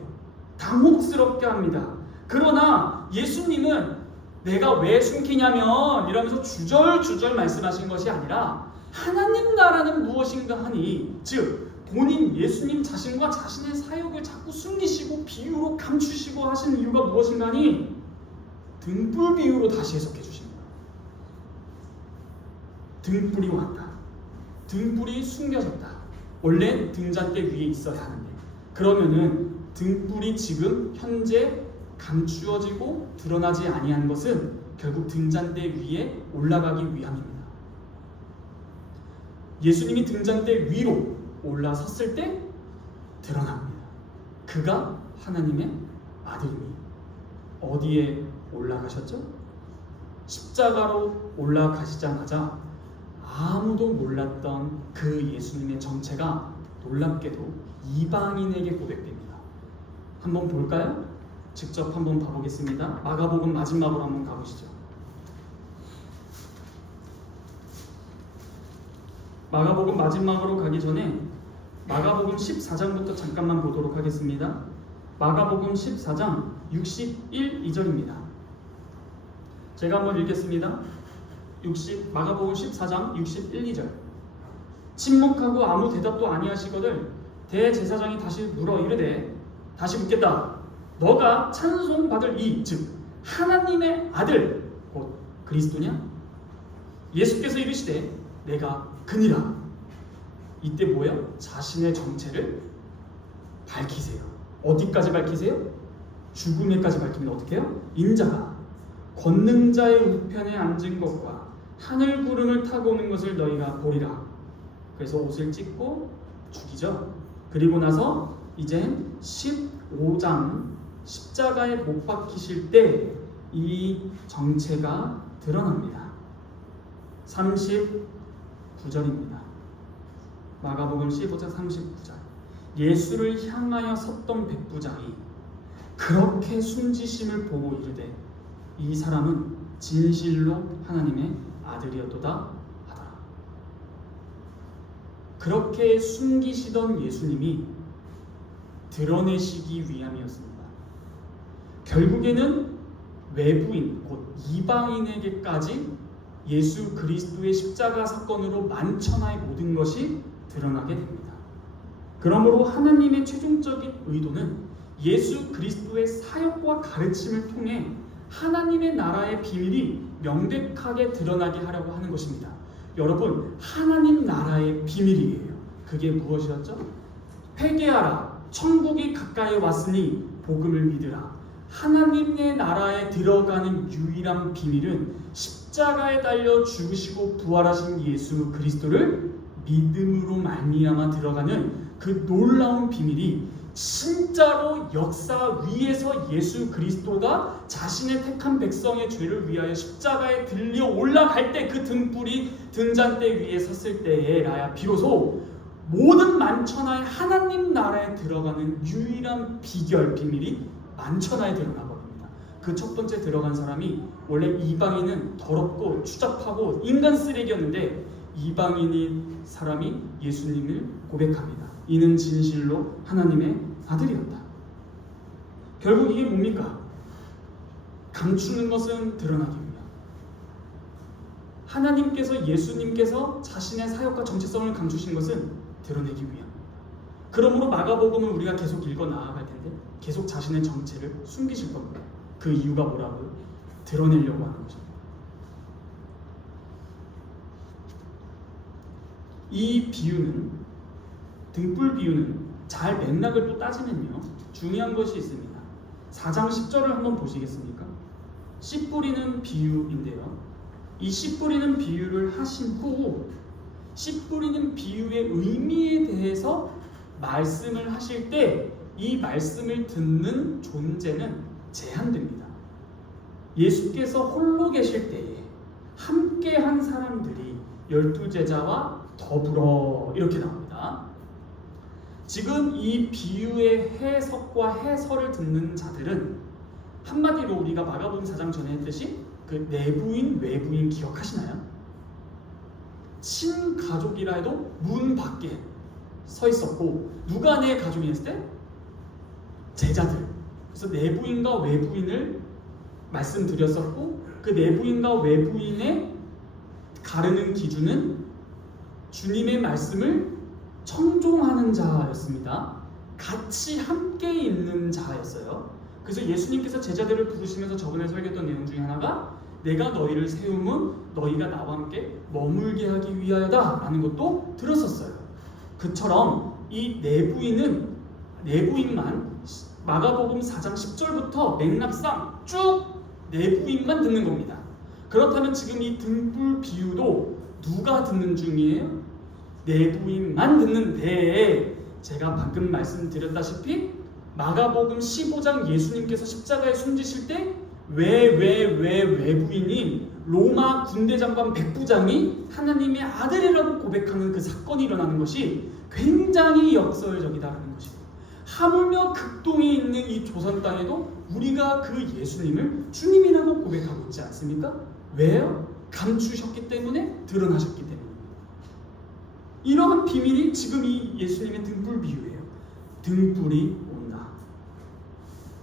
당혹스럽게 합니다. 그러나 예수님은 내가 왜 숨기냐면 이러면서 주절주절 말씀하신 것이 아니라 하나님 나라는 무엇인가 하니, 즉 본인 예수님 자신과 자신의 사역을 자꾸 숨기시고 비유로 감추시고 하시는 이유가 무엇인가 하니 등불 비유로 다시 해석해 주십니다. 등불이 왔다. 등불이 숨겨졌다. 원래 등잔대 위에 있어야 하는데 그러면은 등불이 지금 현재 감추어지고 드러나지 아니한 것은 결국 등잔대 위에 올라가기 위함입니다. 예수님이 등잔대 위로 올라섰을 때 드러납니다. 그가 하나님의 아들이니. 어디에 올라가셨죠? 십자가로 올라가시자마자 아무도 몰랐던 그 예수님의 정체가 놀랍게도 이방인에게 고백됩니다. 한번 볼까요? 직접 한번 봐보겠습니다. 마가복음 마지막으로 한번 가보시죠. 마가복음 마지막으로 가기 전에 마가복음 14장부터 잠깐만 보도록 하겠습니다. 마가복음 14장 61, 2절입니다. 제가 한번 읽겠습니다. 마가복음 14장 61, 2절. 침묵하고 아무 대답도 아니하시거늘 대제사장이 다시 물어 이르되, 다시 묻겠다. 너가 찬송받을 이, 즉 하나님의 아들 곧 그리스도냐? 예수께서 이르시되 내가 그니라. 이때 뭐예요? 자신의 정체를 밝히세요. 어디까지 밝히세요? 죽음에까지 밝히면 어떻게 해요? 인자가 권능자의 우편에 앉은 것과 하늘 구름을 타고 오는 것을 너희가 보리라. 그래서 옷을 찢고 죽이죠. 그리고 나서 이제 15장 십자가에 못 박히실 때 이 정체가 드러납니다. 39절입니다. 마가복음 15장 39절. 예수를 향하여 섰던 백부장이 그렇게 숨지심을 보고 이르되 이 사람은 진실로 하나님의 아들이었도다 하더라. 그렇게 숨기시던 예수님이 드러내시기 위함이었습니다. 결국에는 외부인 곧 이방인에게까지 예수 그리스도의 십자가 사건으로 만천하의 모든 것이 드러나게 됩니다. 그러므로 하나님의 최종적인 의도는 예수 그리스도의 사역과 가르침을 통해 하나님의 나라의 비밀이 명백하게 드러나게 하려고 하는 것입니다. 여러분, 하나님 나라의 비밀이에요. 그게 무엇이었죠? 회개하라, 천국이 가까이 왔으니 복음을 믿으라. 하나님의 나라에 들어가는 유일한 비밀은 십자가에 달려 죽으시고 부활하신 예수 그리스도를 믿음으로 말미암아 들어가는 그 놀라운 비밀이 진짜로 역사 위에서 예수 그리스도가 자신의 택한 백성의 죄를 위하여 십자가에 들려 올라갈 때 그 등불이 등잔대 위에 섰을 때에라야 비로소 모든 만천하의 하나님 나라에 들어가는 유일한 비결, 비밀이 만천하에 드러나버립니다. 그 첫 번째 들어간 사람이 원래 이방인은 더럽고 추잡하고 인간 쓰레기였는데 이방인인 사람이 예수님을 고백합니다. 이는 진실로 하나님의 아들이었다. 결국 이게 뭡니까? 감추는 것은 드러나기 위함. 하나님께서 예수님께서 자신의 사역과 정체성을 감추신 것은 드러내기 위함. 그러므로 마가복음을 우리가 계속 읽어 나아갈 텐데 계속 자신의 정체를 숨기실 겁니다. 그 이유가 뭐라고요? 드러내려고 하는 것입니다. 이 비유는, 등불 비유는 잘 맥락을 또 따지면요 중요한 것이 있습니다. 4장 10절을 한번 보시겠습니까? 씨 뿌리는 비유인데요, 이 씨 뿌리는 비유를 하신 후 씨 뿌리는 비유의 의미에 대해서 말씀을 하실 때 이 말씀을 듣는 존재는 제한됩니다. 예수께서 홀로 계실 때에 함께한 사람들이 12제자와 더불어 이렇게 나옵니다. 지금 이 비유의 해석과 해설을 듣는 자들은 한마디로 우리가 마가복음 4장 전에 했듯이 그 내부인 외부인 기억하시나요? 친가족이라 해도 문 밖에 서 있었고 누가 내 가족이었을 때? 제자들. 그래서 내부인과 외부인을 말씀드렸었고 그 내부인과 외부인의 가르는 기준은 주님의 말씀을 청종하는 자였습니다. 같이 함께 있는 자였어요. 그래서 예수님께서 제자들을 부르시면서 저번에 설교했던 내용 중에 하나가 내가 너희를 세움은 너희가 나와 함께 머물게 하기 위하여다 라는 것도 들었었어요. 그처럼 이 내부인만 마가복음 4장 10절부터 맥락상 쭉 내부인만 듣는 겁니다. 그렇다면 지금 이 등불 비유도 누가 듣는 중이에요? 내부인만 듣는데 제가 방금 말씀드렸다시피 마가복음 15장 예수님께서 십자가에 숨지실 때 외부인인 로마 군대장관 백부장이 하나님의 아들이라고 고백하는 그 사건이 일어나는 것이 굉장히 역설적이다라는 것입니다. 하물며 극동에 있는 이 조선 땅에도 우리가 그 예수님을 주님이라고 고백하고 있지 않습니까? 왜요? 감추셨기 때문에, 드러나셨기 때문에. 이러한 비밀이 지금 이 예수님의 등불 비유예요. 등불이 온다.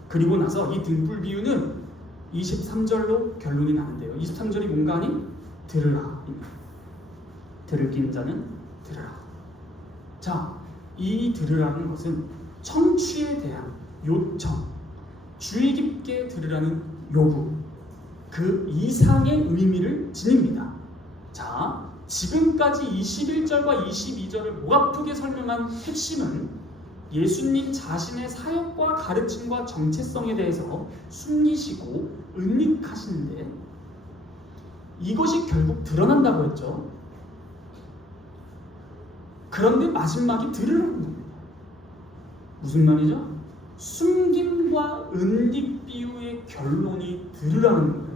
그리고 나서 이 등불 비유는 23절로 결론이 나는데요. 23절이 뭔가 하니? 들으라. 들을 낀 자는 들으라. 자, 이 들으라는 것은 청취에 대한 요청, 주의 깊게 들으라는 요구, 그 이상의 의미를 지닙니다. 자, 지금까지 21절과 22절을 목 아프게 설명한 핵심은 예수님 자신의 사역과 가르침과 정체성에 대해서 숨기시고 은닉하시는데 이것이 결국 드러난다고 했죠. 그런데 마지막이 들으라는 겁니다. 무슨 말이죠? 숨김과 은닉 비유의 결론이 들으라는 거예요.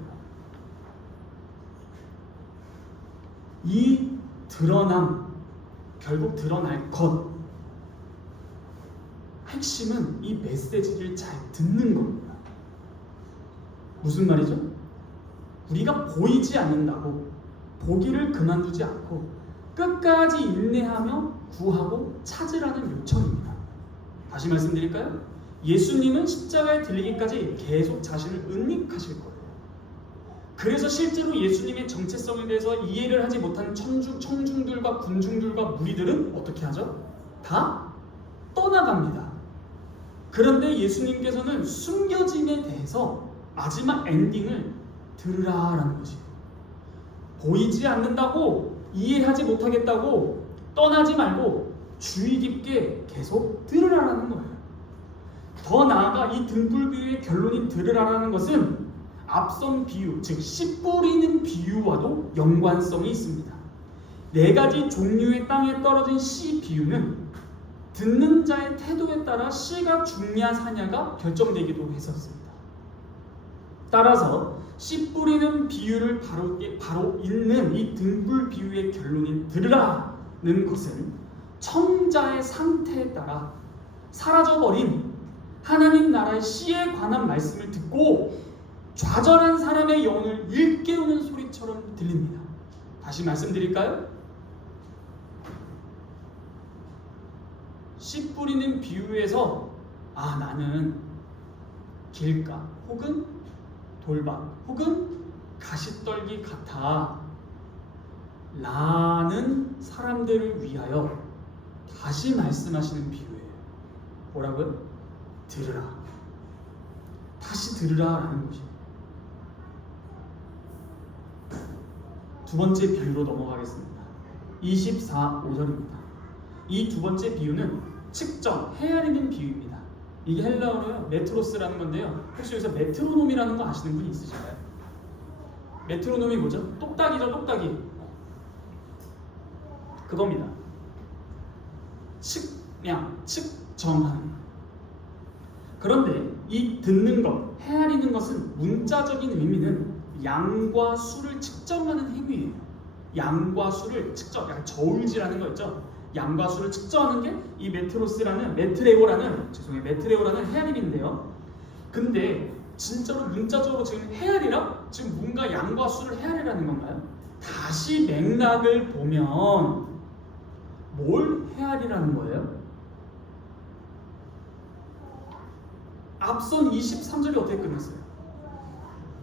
이 드러남, 결국 드러날 것, 핵심은 이 메시지를 잘 듣는 겁니다. 무슨 말이죠? 우리가 보이지 않는다고 보기를 그만두지 않고 끝까지 인내하며 구하고 찾으라는 요청입니다. 다시 말씀드릴까요? 예수님은 십자가에 들리기까지 계속 자신을 은닉하실 거예요. 그래서 실제로 예수님의 정체성에 대해서 이해를 하지 못한 청중들과 군중들과 무리들은 어떻게 하죠? 다 떠나갑니다. 그런데 예수님께서는 숨겨짐에 대해서 마지막 엔딩을 들으라라는 것이에요. 보이지 않는다고, 이해하지 못하겠다고 떠나지 말고 주의 깊게 계속 들으라라는 거예요. 더 나아가 이 등불 비유의 결론인 들으라라는 것은 앞선 비유, 즉 씨 뿌리는 비유와도 연관성이 있습니다. 4가지 종류의 땅에 떨어진 씨 비유는 듣는 자의 태도에 따라 씨가 죽냐 사냐가 결정되기도 했었습니다. 따라서 씨 뿌리는 비유를 바로 잇는 이 등불 비유의 결론인 들으라는 것은 청자의 상태에 따라 사라져버린 하나님 나라의 씨에 관한 말씀을 듣고 좌절한 사람의 영혼을 일깨우는 소리처럼 들립니다. 다시 말씀드릴까요? 씨 뿌리는 비유에서 나는 길가 혹은 돌박 혹은 가시떨기 같아 라는 사람들을 위하여 다시 말씀하시는 비유예요. 뭐라고요? 들으라. 다시 들으라 라는 것입니다. 두 번째 비유로 넘어가겠습니다. 24~5절입니다. 이 두 번째 비유는 측정, 헤아리는 비유입니다. 이게 헬라어로요 메트로스라는 건데요. 혹시 여기서 메트로놈이라는 거 아시는 분이 있으신가요? 메트로놈이 뭐죠? 똑딱이죠, 똑딱이. 그겁니다. 측량, 측정하는. 그런데 이 듣는 것, 헤아리는 것은 문자적인 의미는 양과 수를 측정하는 행위예요. 양과 수를 측정, 약간 저울질하는 거 있죠? 양과 수를 측정하는 게 이 메트레오라는 헤아림인데요. 근데 진짜로 문자적으로 지금 헤아리라? 지금 뭔가 양과 수를 헤아리라는 건가요? 다시 맥락을 보면 뭘 헤아리라는 거예요? 앞선 23절이 어떻게 끝났어요?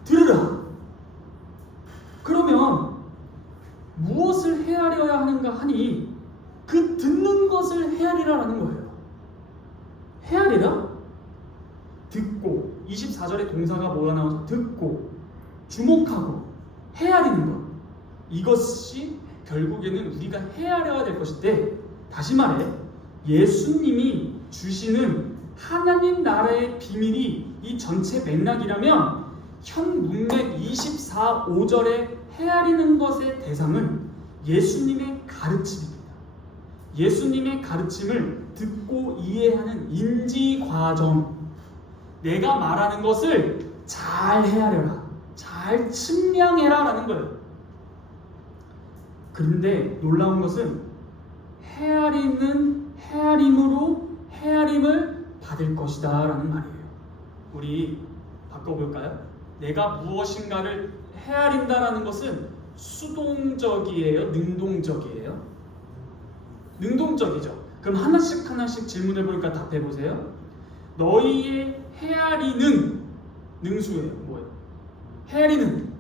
들으라. 그러면 무엇을 헤아려야 하는가 하니 그 듣는 것을 헤아리라라는 거예요. 헤아리라? 듣고, 24절에 동사가 뭐가 나오죠? 듣고, 주목하고, 헤아리는 것. 이것이 결국에는 우리가 헤아려야 될 것인데, 다시 말해 예수님이 주시는 하나님 나라의 비밀이 이 전체 맥락이라면 현 문맥 24~5절에 헤아리는 것의 대상은 예수님의 가르침입니다. 예수님의 가르침을 듣고 이해하는 인지 과정. 내가 말하는 것을 잘 헤아려라, 잘 측량해라 라는 거예요. 그런데 놀라운 것은 헤아리는 헤아림으로 헤아림을 받을 것이다 라는 말이에요. 우리 바꿔볼까요? 내가 무엇인가를 헤아린다라는 것은 수동적이에요? 능동적이에요? 능동적이죠. 그럼 하나씩 질문해 보니까 답해 보세요. 너희의 헤아리는 능수예요. 뭐예요? 헤아리는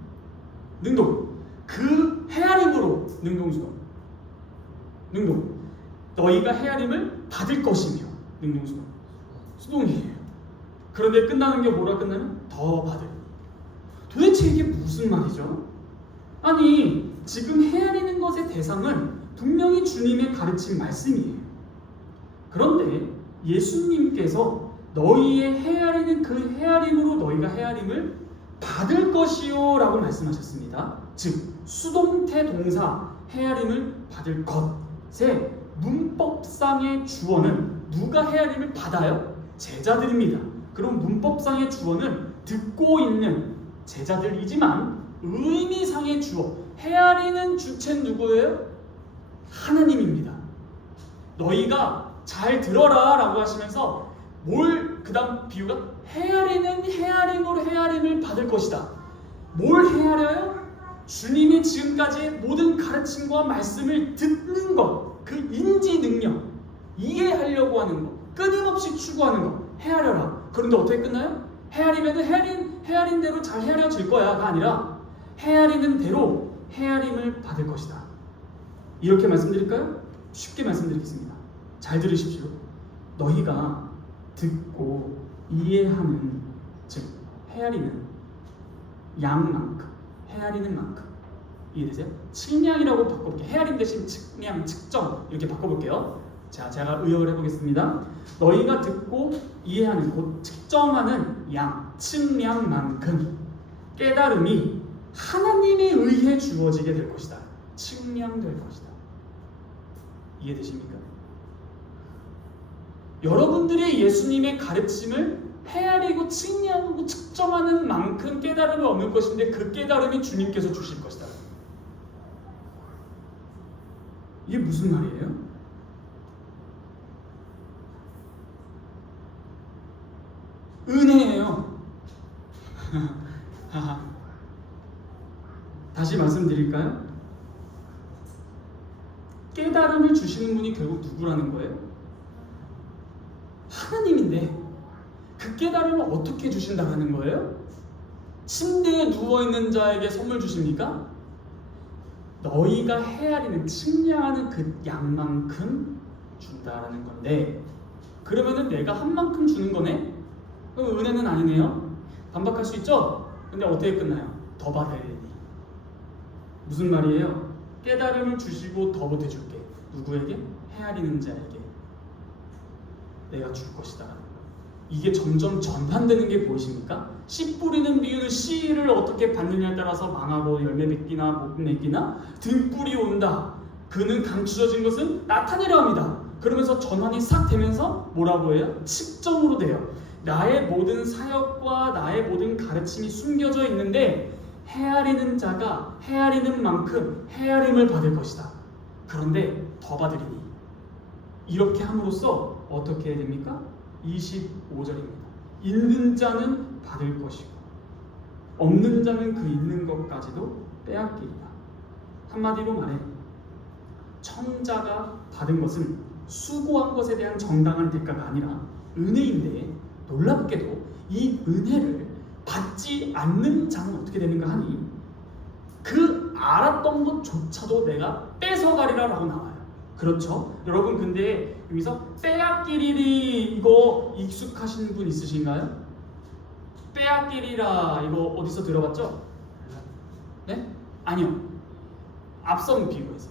능동. 그 헤아림으로 능동수동. 능동. 너희가 헤아림을 받을 것이며 능동수동. 수동이에요. 그런데 끝나는 게 뭐라 끝나면 더 받을. 도대체 이게 무슨 말이죠? 아니 지금 헤아리는 것의 대상은 분명히 주님의 가르친 말씀이에요. 그런데 예수님께서 너희의 헤아리는 그 헤아림으로 너희가 헤아림을 받을 것이요 라고 말씀하셨습니다. 즉 수동태 동사 헤아림을 받을 것의 문법상의 주어는 누가 헤아림을 받아요? 제자들입니다. 그럼 문법상의 주어는 듣고 있는 제자들이지만 의미상의 주어 헤아리는 주체는 누구예요? 하나님입니다. 너희가 잘 들어라 라고 하시면서 그 다음 비유가 헤아리는 헤아림으로 헤아림을 받을 것이다. 뭘 헤아려요? 주님이 지금까지의 모든 가르침과 말씀을 듣는 것, 그 인지 능력, 이해하려고 하는 것, 끊임없이 추구하는 것, 헤아려라. 그런데 어떻게 끝나요? 헤아리면 헤아린 대로 잘 헤아려질 거야가 아니라 헤아리는 대로 헤아림을 받을 것이다. 이렇게 말씀드릴까요? 쉽게 말씀드리겠습니다. 잘 들으십시오. 너희가 듣고 이해하는, 즉 헤아리는 양만큼, 헤아리는 만큼, 이해되세요? 측량이라고 바꿔볼게요. 헤아림 대신 측량, 측정 이렇게 바꿔볼게요. 자, 제가 의역을 해보겠습니다. 너희가 듣고 이해하는, 곧 측정하는 양, 측량만큼 깨달음이 하나님에 의해 주어지게 될 것이다. 측량될 것이다. 이해되십니까? 여러분들의 예수님의 가르침을 헤아리고 측량하고 측정하는 만큼 깨달음을 얻는 것인데 그 깨달음이 주님께서 주실 것이다. 이게 무슨 말이에요? 은혜예요. 다시 말씀드릴까요? 깨달음을 주시는 분이 결국 누구라는 거예요? 하나님인데 그 깨달음을 어떻게 주신다는 거예요? 침대에 누워있는 자에게 선물 주십니까? 너희가 헤아리는, 측량하는 그 양만큼 준다라는 건데, 그러면은 내가 한 만큼 주는 거네? 그럼 은혜는 아니네요? 반박할 수 있죠? 근데 어떻게 끝나요? 더 받으리니. 무슨 말이에요? 깨달음을 주시고 더 보태줄게. 누구에게? 헤아리는 자에게 내가 줄 것이다. 이게 점점 전환되는 게 보이십니까? 씨 뿌리는 비유는 씨를 어떻게 받느냐에 따라서 망하고 열매 맺기나 못 맺기나 등불이 온다. 그는 감추어진 것은 나타내려 합니다. 그러면서 전환이 싹 되면서 뭐라고 해요? 측정으로 돼요. 나의 모든 사역과 나의 모든 가르침이 숨겨져 있는데 헤아리는 자가 헤아리는 만큼 헤아림을 받을 것이다. 그런데 더 받으리니. 이렇게 함으로써 어떻게 해야 됩니까? 25절입니다. 있는 자는 받을 것이고 없는 자는 그 있는 것까지도 빼앗기리라. 한마디로 말해 청자가 받은 것은 수고한 것에 대한 정당한 대가가 아니라 은혜인데, 놀랍게도 이 은혜를 받지 않는 자는 어떻게 되는가 하니 그 알았던 것조차도 내가 뺏어가리라 라고 나와요. 그렇죠? 여러분, 근데 여기서 빼앗기리리 이거 익숙하신 분 있으신가요? 빼앗기리라 이거 어디서 들어봤죠? 네? 아니요. 앞선 비유에서.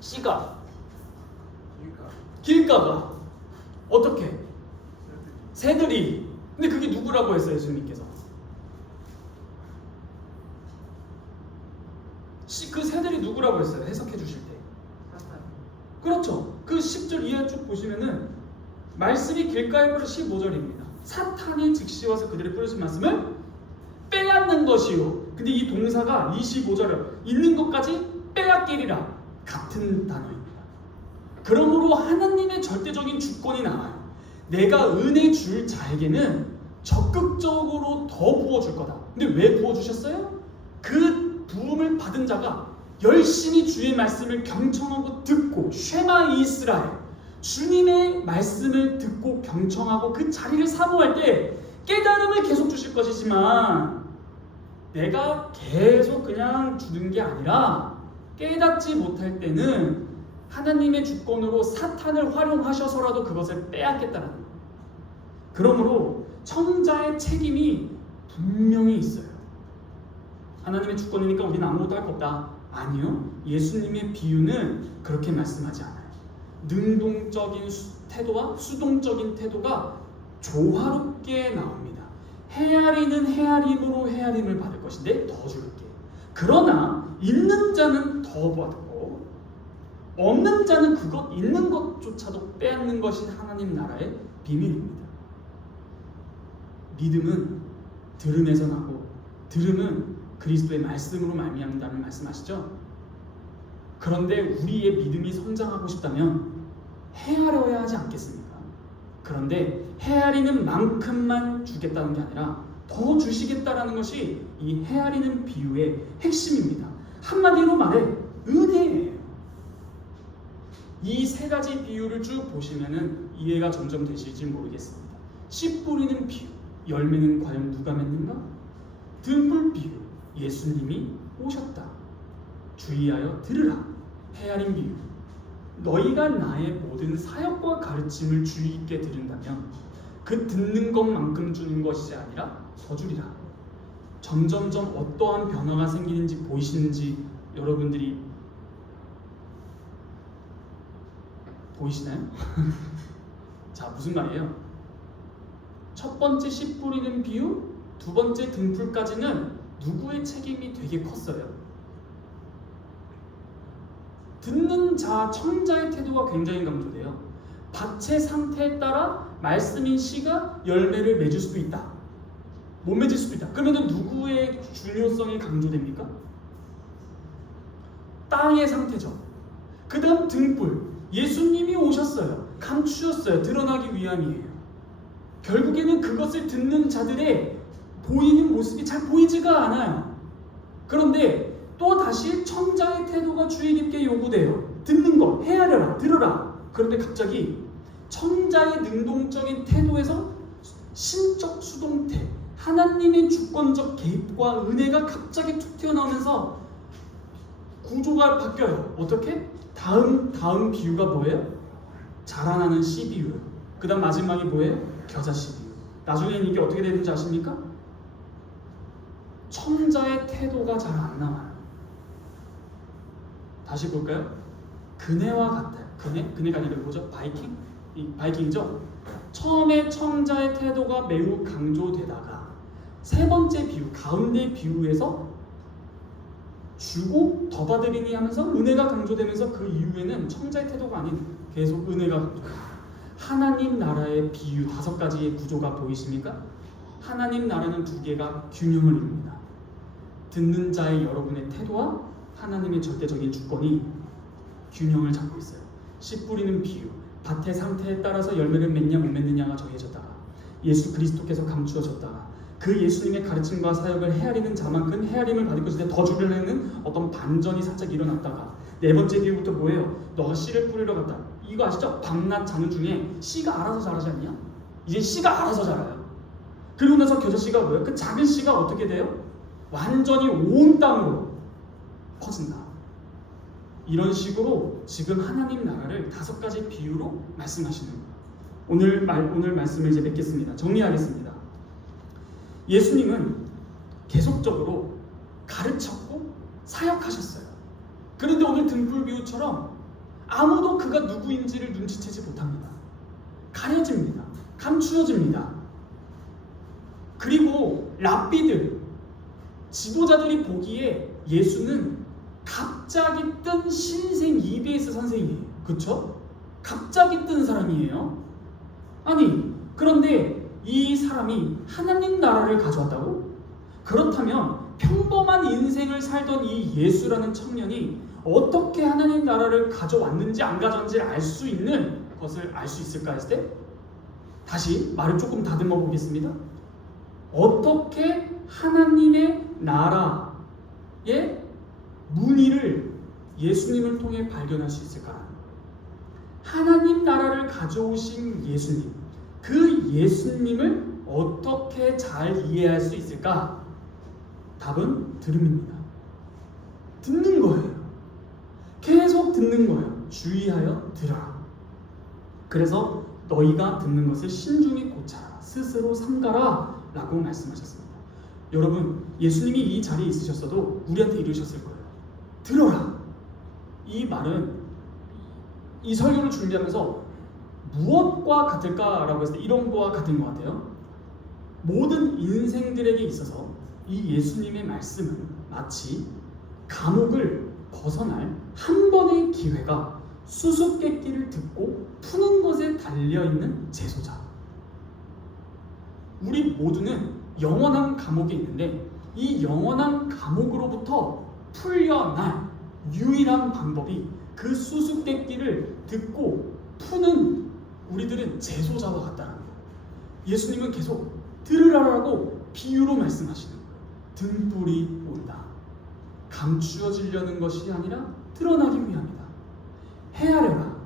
씨가 길가가 어떻게? 새들이. 근데 그게 누구라고 했어요, 예수님께서? 그 새들이 누구라고 했어요? 해석해 주실 때. 그렇죠. 그 10절 이하 쭉 보시면은 말씀이 길가에 뿌려 15절입니다. 사탄이 즉시 와서 그들의 뿌려진 말씀을 빼앗는 것이요. 근데 이 동사가 25절에 있는 것까지 빼앗기리라 같은 단어입니다. 그러므로 하나님의 절대적인 주권이 나와요. 내가 은혜 줄 자에게는 적극적으로 더 부어줄 거다. 근데 왜 부어주셨어요? 그 부음을 받은 자가 열심히 주의 말씀을 경청하고 듣고 쉐마 이스라엘, 주님의 말씀을 듣고 경청하고 그 자리를 사모할 때 깨달음을 계속 주실 것이지만 내가 계속 그냥 주는 게 아니라 깨닫지 못할 때는 하나님의 주권으로 사탄을 활용하셔서라도 그것을 빼앗겠다는 거예요. 그러므로 청자의 책임이 분명히 있어요. 하나님의 주권이니까 우리는 아무것도 할 거 없다. 아니요. 예수님의 비유는 그렇게 말씀하지 않아요. 능동적인 태도와 수동적인 태도가 조화롭게 나옵니다. 헤아리는 헤아림으로 헤아림을 받을 것인데 더 줄게. 그러나 있는 자는 더 받고 없는 자는 그것 있는 것조차도 빼앗는 것이 하나님 나라의 비밀입니다. 믿음은 들음에서 나고 들음은 그리스도의 말씀으로 말미암는다는 말씀하시죠? 그런데 우리의 믿음이 성장하고 싶다면 헤아려야 하지 않겠습니까? 그런데 헤아리는 만큼만 주겠다는 게 아니라 더 주시겠다라는 것이 이 헤아리는 비유의 핵심입니다. 한마디로 말해 은혜예요. 이 세 가지 비유를 쭉 보시면은 이해가 점점 되실지 모르겠습니다. 씨 뿌리는 비유, 열매는 과연 누가 맺는가? 등불 비유, 예수님이 오셨다. 주의하여 들으라. 헤아림 비유, 너희가 나의 모든 사역과 가르침을 주의 있게 들은다면 그 듣는 것만큼 주는 것이 아니라 더 주리라. 점점점 어떠한 변화가 생기는지 보이시는지 여러분들이 보이시나요? 자, 무슨 말이에요? 첫 번째 씨 뿌리는 비유, 두 번째 등불까지는 누구의 책임이 되게 컸어요? 듣는 자, 청자의 태도가 굉장히 강조돼요. 밭의 상태에 따라 말씀인 씨가 열매를 맺을 수도 있다. 못 맺을 수도 있다. 그러면 누구의 중요성이 강조됩니까? 땅의 상태죠. 그 다음 등불, 예수님이 오셨어요. 감추셨어요. 드러나기 위함이에요. 결국에는 그것을 듣는 자들의 보이는 모습이 잘 보이지가 않아요. 그런데 또 다시 청자의 태도가 주의 깊게 요구돼요. 듣는 것, 헤아려라, 들어라. 그런데 갑자기 청자의 능동적인 태도에서 신적 수동태, 하나님의 주권적 개입과 은혜가 갑자기 툭 튀어나오면서 구조가 바뀌어요. 어떻게? 다음 비유가 뭐예요? 자라나는 씨 비유. 그 다음 마지막이 뭐예요? 겨자 씨 비유. 나중에는 이게 어떻게 되는지 아십니까? 청자의 태도가 잘 안 나와요. 다시 볼까요? 그네와 같아요. 그네가 아니라 뭐죠? 바이킹이죠? 처음에 청자의 태도가 매우 강조되다가 세 번째 비유, 가운데 비유에서 주고 더 받으리니 하면서 은혜가 강조되면서 그 이후에는 청자의 태도가 아닌 계속 은혜가 강조돼요. 하나님 나라의 비유 5가지의 구조가 보이십니까? 하나님 나라는 두 개가 균형을 이룹니다. 듣는 자의 여러분의 태도와 하나님의 절대적인 주권이 균형을 잡고 있어요. 씨 뿌리는 비유, 밭의 상태에 따라서 열매를 맺냐 못 맺느냐가 정해졌다가 예수 그리스도께서 감추어졌다가 그 예수님의 가르침과 사역을 헤아리는 자만큼 헤아림을 받을 것인데 더 주려는 어떤 반전이 살짝 일어났다가 네 번째 비유부터 뭐예요? 너가 씨를 뿌리러 갔다. 이거 아시죠? 밤낮 자는 중에 씨가 알아서 자라지 않냐? 이제 씨가 알아서 자라요. 그리고 나서 겨자 씨가 뭐예요? 그 작은 씨가 어떻게 돼요? 완전히 온 땅으로 퍼진다. 이런 식으로 지금 하나님 나라를 5가지 비유로 말씀하시는 거예요. 오늘 말씀을 이제 맺겠습니다. 정리하겠습니다. 예수님은 계속적으로 가르쳤고 사역하셨어요. 그런데 오늘 등불 비유처럼 아무도 그가 누구인지를 눈치채지 못합니다. 가려집니다. 감추어집니다. 그리고 랍비들, 지도자들이 보기에 예수는 갑자기 뜬 신생 EBS 선생이에요. 그쵸? 갑자기 뜬 사람이에요. 아니, 그런데 이 사람이 하나님 나라를 가져왔다고? 그렇다면 평범한 인생을 살던 이 예수라는 청년이 어떻게 하나님 나라를 가져왔는지 안 가져왔는지를 알 수 있는 것을 알 수 있을까 했을 때 다시 말을 조금 다듬어 보겠습니다. 어떻게 하나님의 나라의 문의를 예수님을 통해 발견할 수 있을까? 하나님 나라를 가져오신 예수님, 그 예수님을 어떻게 잘 이해할 수 있을까? 답은 들음입니다. 듣는 거예요. 계속 듣는 거예요. 주의하여 들어라. 그래서 너희가 듣는 것을 신중히 고쳐라. 스스로 삼가라. 라고 말씀하셨습니다. 여러분, 예수님이 이 자리에 있으셨어도 우리한테 이르셨을 거예요. 들어라. 이 말은 이 설교를 준비하면서 무엇과 같을까라고 했을 때 이런 거와 같은 것 같아요. 모든 인생들에게 있어서 이 예수님의 말씀은 마치 감옥을 벗어날 한 번의 기회가 수수께끼를 듣고 푸는 것에 달려있는 재소자. 우리 모두는 영원한 감옥에 있는데 이 영원한 감옥으로부터 풀려날 유일한 방법이 그 수수께끼를 듣고 푸는 우리들은 재소자와 같다는 거예요. 예수님은 계속 들으라라고 비유로 말씀하시는 거예요. 등불이 온다. 감추어지려는 것이 아니라 드러나기 위함이다. 헤아려라.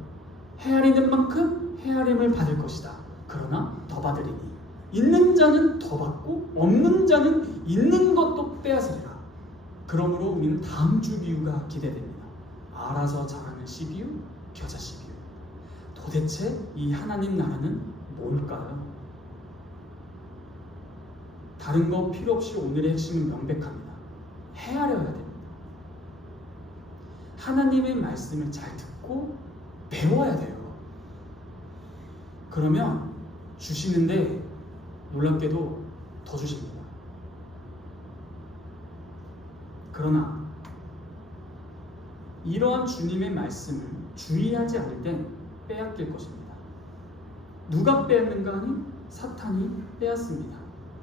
헤아리는 만큼 헤아림을 받을 것이다. 그러나 더 받으리니 있는 자는 더 받고 없는 자는 있는 것도 빼앗으리라. 그러므로 우리는 다음 주 비유가 기대됩니다. 알아서 잘하는 씨비유, 겨자 씨비유. 도대체 이 하나님 나라는 뭘까요? 다른 거 필요 없이 오늘의 핵심은 명백합니다. 헤아려야 됩니다. 하나님의 말씀을 잘 듣고 배워야 돼요. 그러면 주시는데 놀랍게도 더 주십니다. 그러나 이러한 주님의 말씀을 주의하지 않을 땐 빼앗길 것입니다. 누가 빼앗는가 하니 사탄이 빼앗습니다.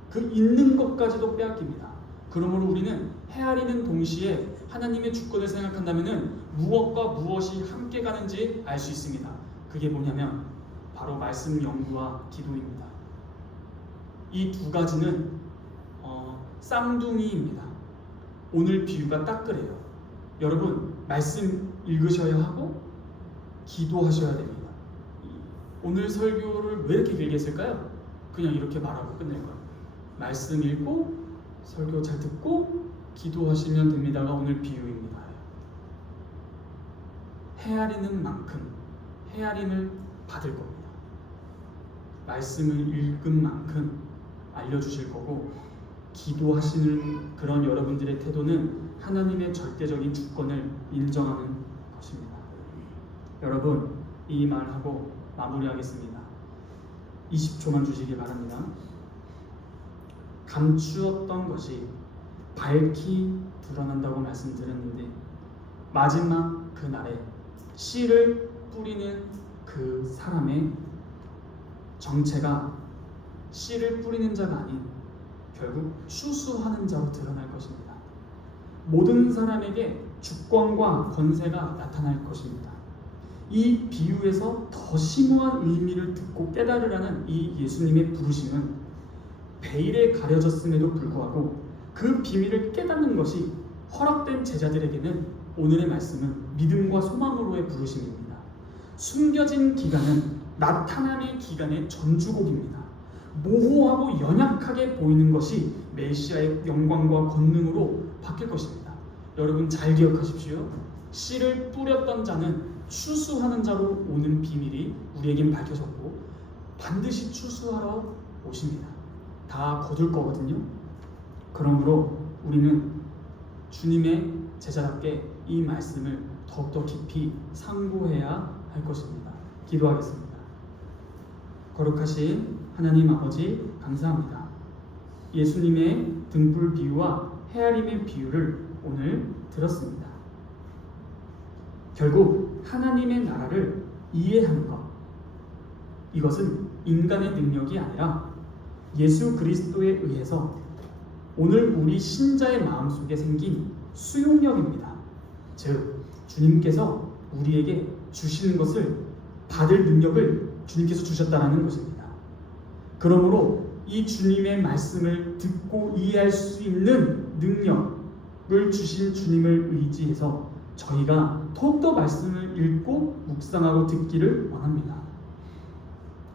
그 있는 것까지도 빼앗깁니다. 그러므로 우리는 헤아리는 동시에 하나님의 주권을 생각한다면 무엇과 무엇이 함께 가는지 알 수 있습니다. 그게 뭐냐면 바로 말씀 연구와 기도입니다. 이 두 가지는 쌍둥이입니다. 오늘 비유가 딱 그래요. 여러분 말씀 읽으셔야 하고 기도하셔야 됩니다. 오늘 설교를 왜 이렇게 길게 했을까요? 그냥 이렇게 말하고 끝낼 거예요. 말씀 읽고 설교 잘 듣고 기도하시면 됩니다가 오늘 비유입니다. 헤아리는 만큼 헤아림을 받을 겁니다. 말씀을 읽은 만큼 알려주실 거고 기도하시는 그런 여러분들의 태도는 하나님의 절대적인 주권을 인정하는 것입니다. 여러분 이 말하고 마무리하겠습니다. 20초만 주시기 바랍니다. 감추었던 것이 밝히 드러난다고 말씀드렸는데 마지막 그날에 씨를 뿌리는 그 사람의 정체가 씨를 뿌리는 자가 아닌 결국 추수하는 자로 드러날 것입니다. 모든 사람에게 주권과 권세가 나타날 것입니다. 이 비유에서 더 심오한 의미를 듣고 깨달으라는 이 예수님의 부르심은 베일에 가려졌음에도 불구하고 그 비밀을 깨닫는 것이 허락된 제자들에게는 오늘의 말씀은 믿음과 소망으로의 부르심입니다. 숨겨진 기간은 나타남의 기간의 전주곡입니다. 모호하고 연약하게 보이는 것이 메시아의 영광과 권능으로 바뀔 것입니다. 여러분 잘 기억하십시오. 씨를 뿌렸던 자는 추수하는 자로 오는 비밀이 우리에겐 밝혀졌고 반드시 추수하러 오십니다. 다 거둘 거거든요. 그러므로 우리는 주님의 제자답게 이 말씀을 더욱더 깊이 상고해야 할 것입니다. 기도하겠습니다. 거룩하신 하나님 아버지 감사합니다. 예수님의 등불 비유와 헤아림의 비유를 오늘 들었습니다. 결국 하나님의 나라를 이해하는 것, 이것은 인간의 능력이 아니라 예수 그리스도에 의해서 오늘 우리 신자의 마음속에 생긴 수용력입니다. 즉 주님께서 우리에게 주시는 것을 받을 능력을 주님께서 주셨다는 것입니다. 그러므로 이 주님의 말씀을 듣고 이해할 수 있는 능력을 주신 주님을 의지해서 저희가 더욱더 말씀을 읽고 묵상하고 듣기를 원합니다.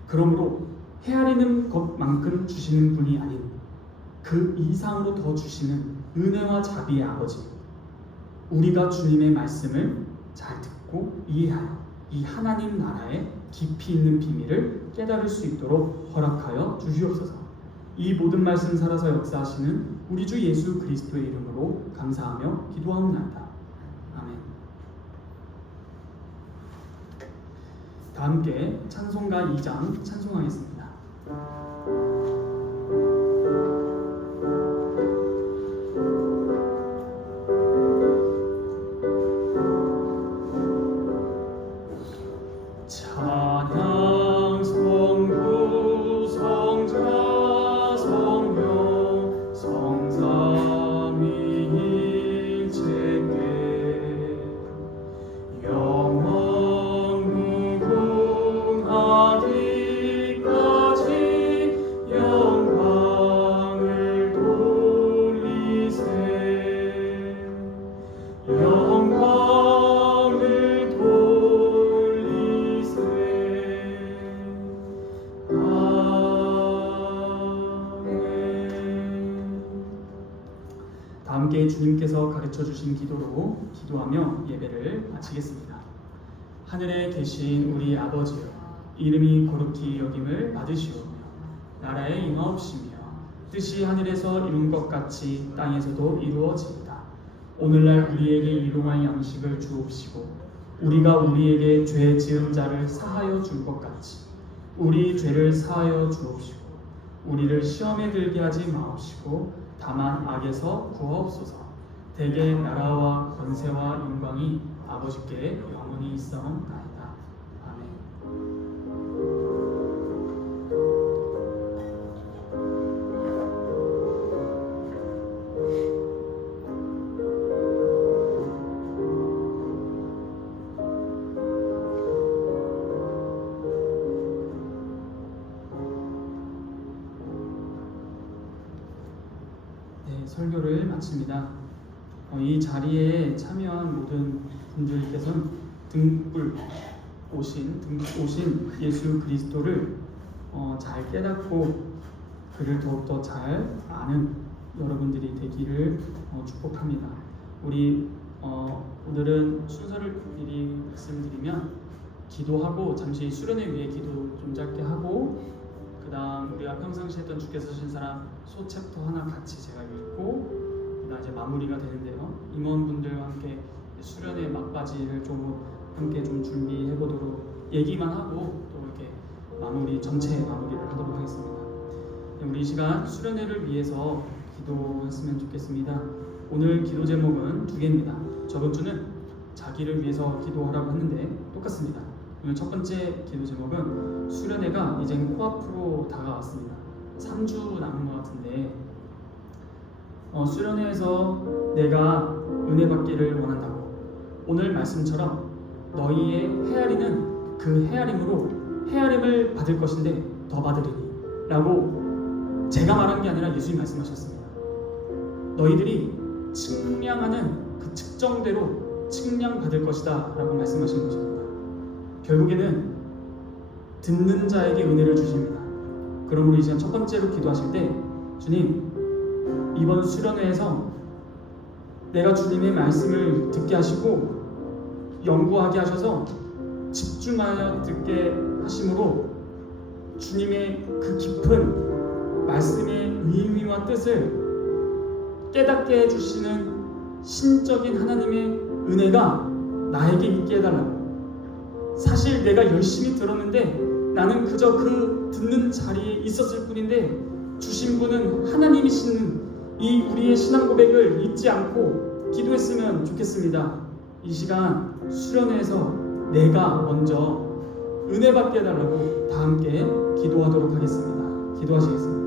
그러므로 헤아리는 것만큼 주시는 분이 아닌 그 이상으로 더 주시는 은혜와 자비의 아버지, 우리가 주님의 말씀을 잘 듣고 이해하여 이 하나님 나라의 깊이 있는 비밀을 깨달을 수 있도록 허락하여 주시옵소서. 이 모든 말씀 살아서 역사하시는 우리 주 예수 그리스도의 이름으로 감사하며 기도하옵나이다. 아멘. 다 함께 찬송가 2장 찬송하겠습니다. 찬양 성부 성자 성령 성삼위일체께 영원 무궁하기까지 영광을 돌리세 영광을 돌리세 주님께서 가르쳐 주신 기도로 기도하며 예배를 마치겠습니다. 하늘에 계신 우리 아버지여, 이름이 거룩히 여김을 받으시오며 나라에 임하옵시며 뜻이 하늘에서 이룬 것 같이 땅에서도 이루어지이다. 오늘날 우리에게 일용할 양식을 주옵시고 우리가 우리에게 죄 지은 자를 사하여 줄 것 같이 우리 죄를 사하여 주옵시고 우리를 시험에 들게 하지 마옵시고 다만 악에서 구하옵소서. 대개 나라와 권세와 영광이 아버지께 영원히 있사옵나이다. 아멘. 네, 설교를 마칩니다. 이 자리에 참여한 모든 분들께서는 등불 오신 예수 그리스도를 잘 깨닫고 그를 더욱더 잘 아는 여러분들이 되기를 축복합니다. 우리 오늘은 순서를 미리 말씀드리면 기도하고 잠시 수련회 위해 기도 좀 짧게 하고 그 다음 우리가 평상시 했던 주께서 주신 사람 소챕터 하나 같이 제가 읽고 그다음 이제 마무리가 되는데요. 임원분들과 함께 수련회 막바지를 좀 함께 좀 준비해 보도록 얘기만 하고 또 이렇게 전체 마무리를 하도록 하겠습니다. 우리 이 시간 수련회를 위해서 기도했으면 좋겠습니다. 오늘 기도 제목은 두 개입니다. 저번 주는 자기를 위해서 기도하라고 했는데 똑같습니다. 오늘 첫 번째 기도 제목은 수련회가 이제 코앞으로 다가왔습니다. 3주 남은 것 같은데 수련회에서 내가 은혜 받기를 원한다고 오늘 말씀처럼 너희의 헤아리는 그 헤아림으로 헤아림을 받을 것인데 더 받으리니 라고 제가 말한 게 아니라 예수님 말씀하셨습니다. 너희들이 측량하는 그 측정대로 측량받을 것이다 라고 말씀하신 것입니다. 결국에는 듣는 자에게 은혜를 주십니다. 그러므로 이제 첫 번째로 기도하실 때 주님 이번 수련회에서 내가 주님의 말씀을 듣게 하시고 연구하게 하셔서 집중하여 듣게 하심으로 주님의 그 깊은 말씀의 의미와 뜻을 깨닫게 해주시는 신적인 하나님의 은혜가 나에게 있게 해달라고. 사실 내가 열심히 들었는데 나는 그저 그 듣는 자리에 있었을 뿐인데 주신 분은 하나님이시는 이 우리의 신앙 고백을 잊지 않고 기도했으면 좋겠습니다. 이 시간 수련회에서 내가 먼저 은혜 받게 해달라고 다 함께 기도하도록 하겠습니다. 기도하시겠습니다.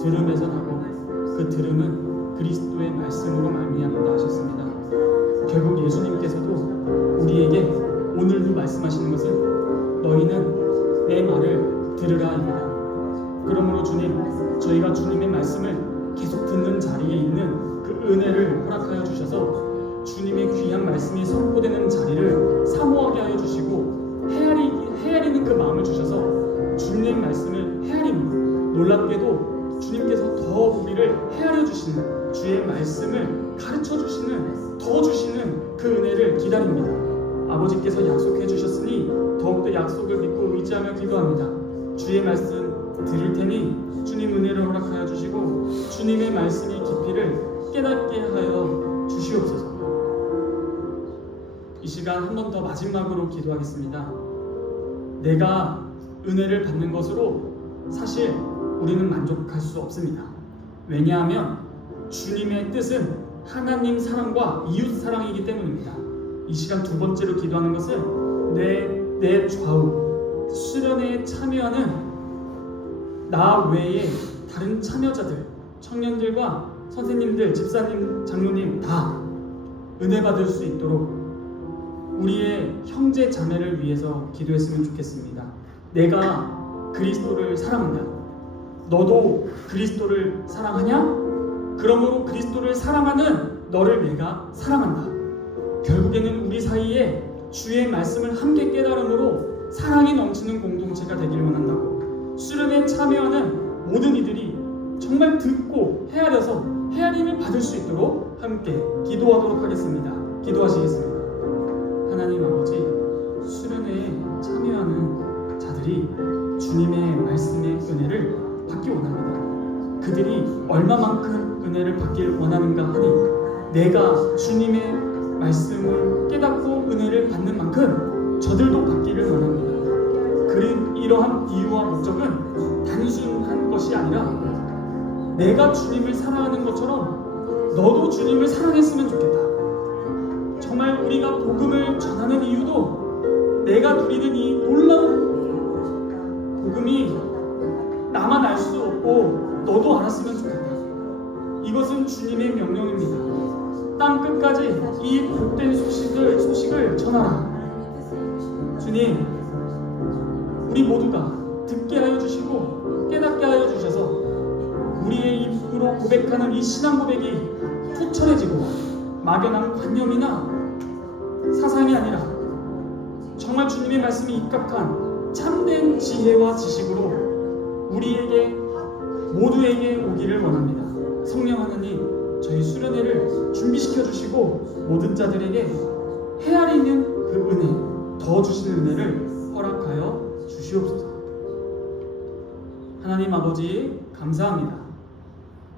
들음에서 나고 그 들음은 그리스도의 말씀으로 말미암는다 하셨습니다. 결국 예수님께서도 우리에게 오늘도 말씀하시는 것은 너희는 내 말을 들으라 입니다. 그러므로 주님, 저희가 주님의 말씀을 계속 듣는 자리에 있는 그 은혜를 허락하여 주셔서 주님의 귀한 말씀이 선포되는 자리를 사모하게 하여 주시고 헤아리는 그 마음을 주셔서 주님의 말씀을 헤아리는, 놀랍게도 주님께서 더 우리를 헤아려 주시는, 주의 말씀을 가르쳐 주시는, 더 주시는 그 은혜를 기다립니다. 아버지께서 약속해 주셨으니 더욱더 약속을 믿고 의지하며 기도합니다. 주의 말씀 들을 테니 주님 은혜를 허락하여 주시고 주님의 말씀의 깊이를 깨닫게 하여 주시옵소서. 이 시간 한 번 더 마지막으로 기도하겠습니다. 내가 은혜를 받는 것으로 사실 우리는 만족할 수 없습니다. 왜냐하면 주님의 뜻은 하나님 사랑과 이웃 사랑이기 때문입니다. 이 시간 두 번째로 기도하는 것은 내 좌우 수련회에 참여하는 나 외에 다른 참여자들, 청년들과 선생님들, 집사님, 장로님 다 은혜 받을 수 있도록 우리의 형제 자매를 위해서 기도했으면 좋겠습니다. 내가 그리스도를 사랑한다. 너도 그리스도를 사랑하냐? 그러므로 그리스도를 사랑하는 너를 내가 사랑한다. 결국에는 우리 사이에 주의 말씀을 함께 깨달음으로 사랑이 넘치는 공동체가 되길 원한다고. 수련회에 참여하는 모든 이들이 정말 듣고 헤아림을 받을 수 있도록 함께 기도하도록 하겠습니다. 기도하시겠습니다. 하나님 아버지, 수련회에 참여하는 자들이 주님의 말씀의 은혜를 받기 원합니다. 그들이 얼마만큼 은혜를 받길 원하는가 하니 내가 주님의 말씀을 깨닫고 은혜를 받는 만큼 저들도 받기를 원합니다. 이러한 이유와 목적은 단순한 것이 아니라 내가 주님을 사랑하는 것처럼 너도 주님을 사랑했으면 좋겠다. 정말 우리가 복음을 전하는 이유도 내가 누리는 이 놀라운 복음이 나만 알 수 없고 너도 알았으면 좋겠다. 이것은 주님의 명령입니다. 땅 끝까지 이 복된 소식을 전하라. 주님, 우리 모두가 듣게 하여 주시고 깨닫게 하여 주셔서 우리의 입으로 고백하는 이 신앙 고백이 투철해지고 막연한 관념이나 사상이 아니라 정말 주님의 말씀이 입각한 참된 지혜와 지식으로 우리에게 모두에게 오기를 원합니다. 성령 하나님, 저희 수련회를 준비시켜 주시고 모든 자들에게 헤아리는 그 은혜, 더 주시는 은혜를 허락하여 주시옵소서. 하나님 아버지, 감사합니다.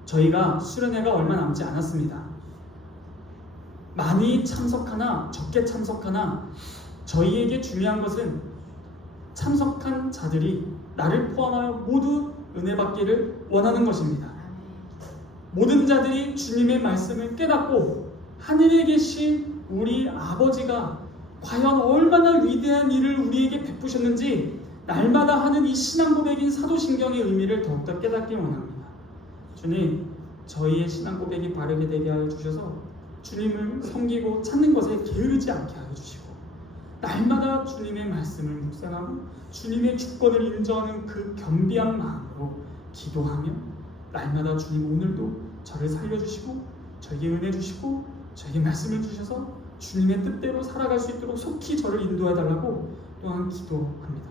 저희가 수련회가 얼마 남지 않았습니다. 많이 참석하나 적게 참석하나 저희에게 중요한 것은 참석한 자들이 나를 포함하여 모두 은혜 받기를 원하는 것입니다. 모든 자들이 주님의 말씀을 깨닫고 하늘에 계신 우리 아버지가 과연 얼마나 위대한 일을 우리에게 베푸셨는지 날마다 하는 이 신앙 고백인 사도신경의 의미를 더욱더 깨닫기 원합니다. 주님, 저희의 신앙 고백이 바르게 되게 하여 주셔서 주님을 섬기고 찾는 것에 게으르지 않게 하여 주시고 날마다 주님의 말씀을 묵상하고 주님의 주권을 인정하는 그 겸비한 마음으로 기도하며 날마다 주님 오늘도 저를 살려주시고 저에게 은혜 주시고 저에게 말씀을 주셔서 주님의 뜻대로 살아갈 수 있도록 속히 저를 인도해 달라고 또한 기도합니다.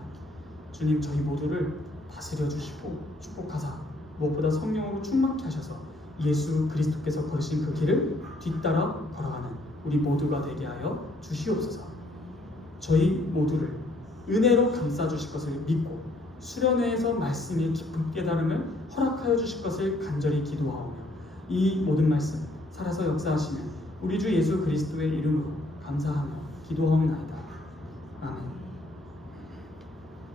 주님, 저희 모두를 다스려 주시고 축복하사 무엇보다 성령으로 충만케 하셔서 예수 그리스도께서 걸으신 그 길을 뒤따라 걸어가는 우리 모두가 되게 하여 주시옵소서. 저희 모두를 은혜로 감싸 주실 것을 믿고 수련회에서 말씀의 깊은 깨달음을 허락하여 주실 것을 간절히 기도하오며 이 모든 말씀 살아서 역사하시는 우리 주 예수 그리스도의 이름으로 감사하며 기도하옵나이다.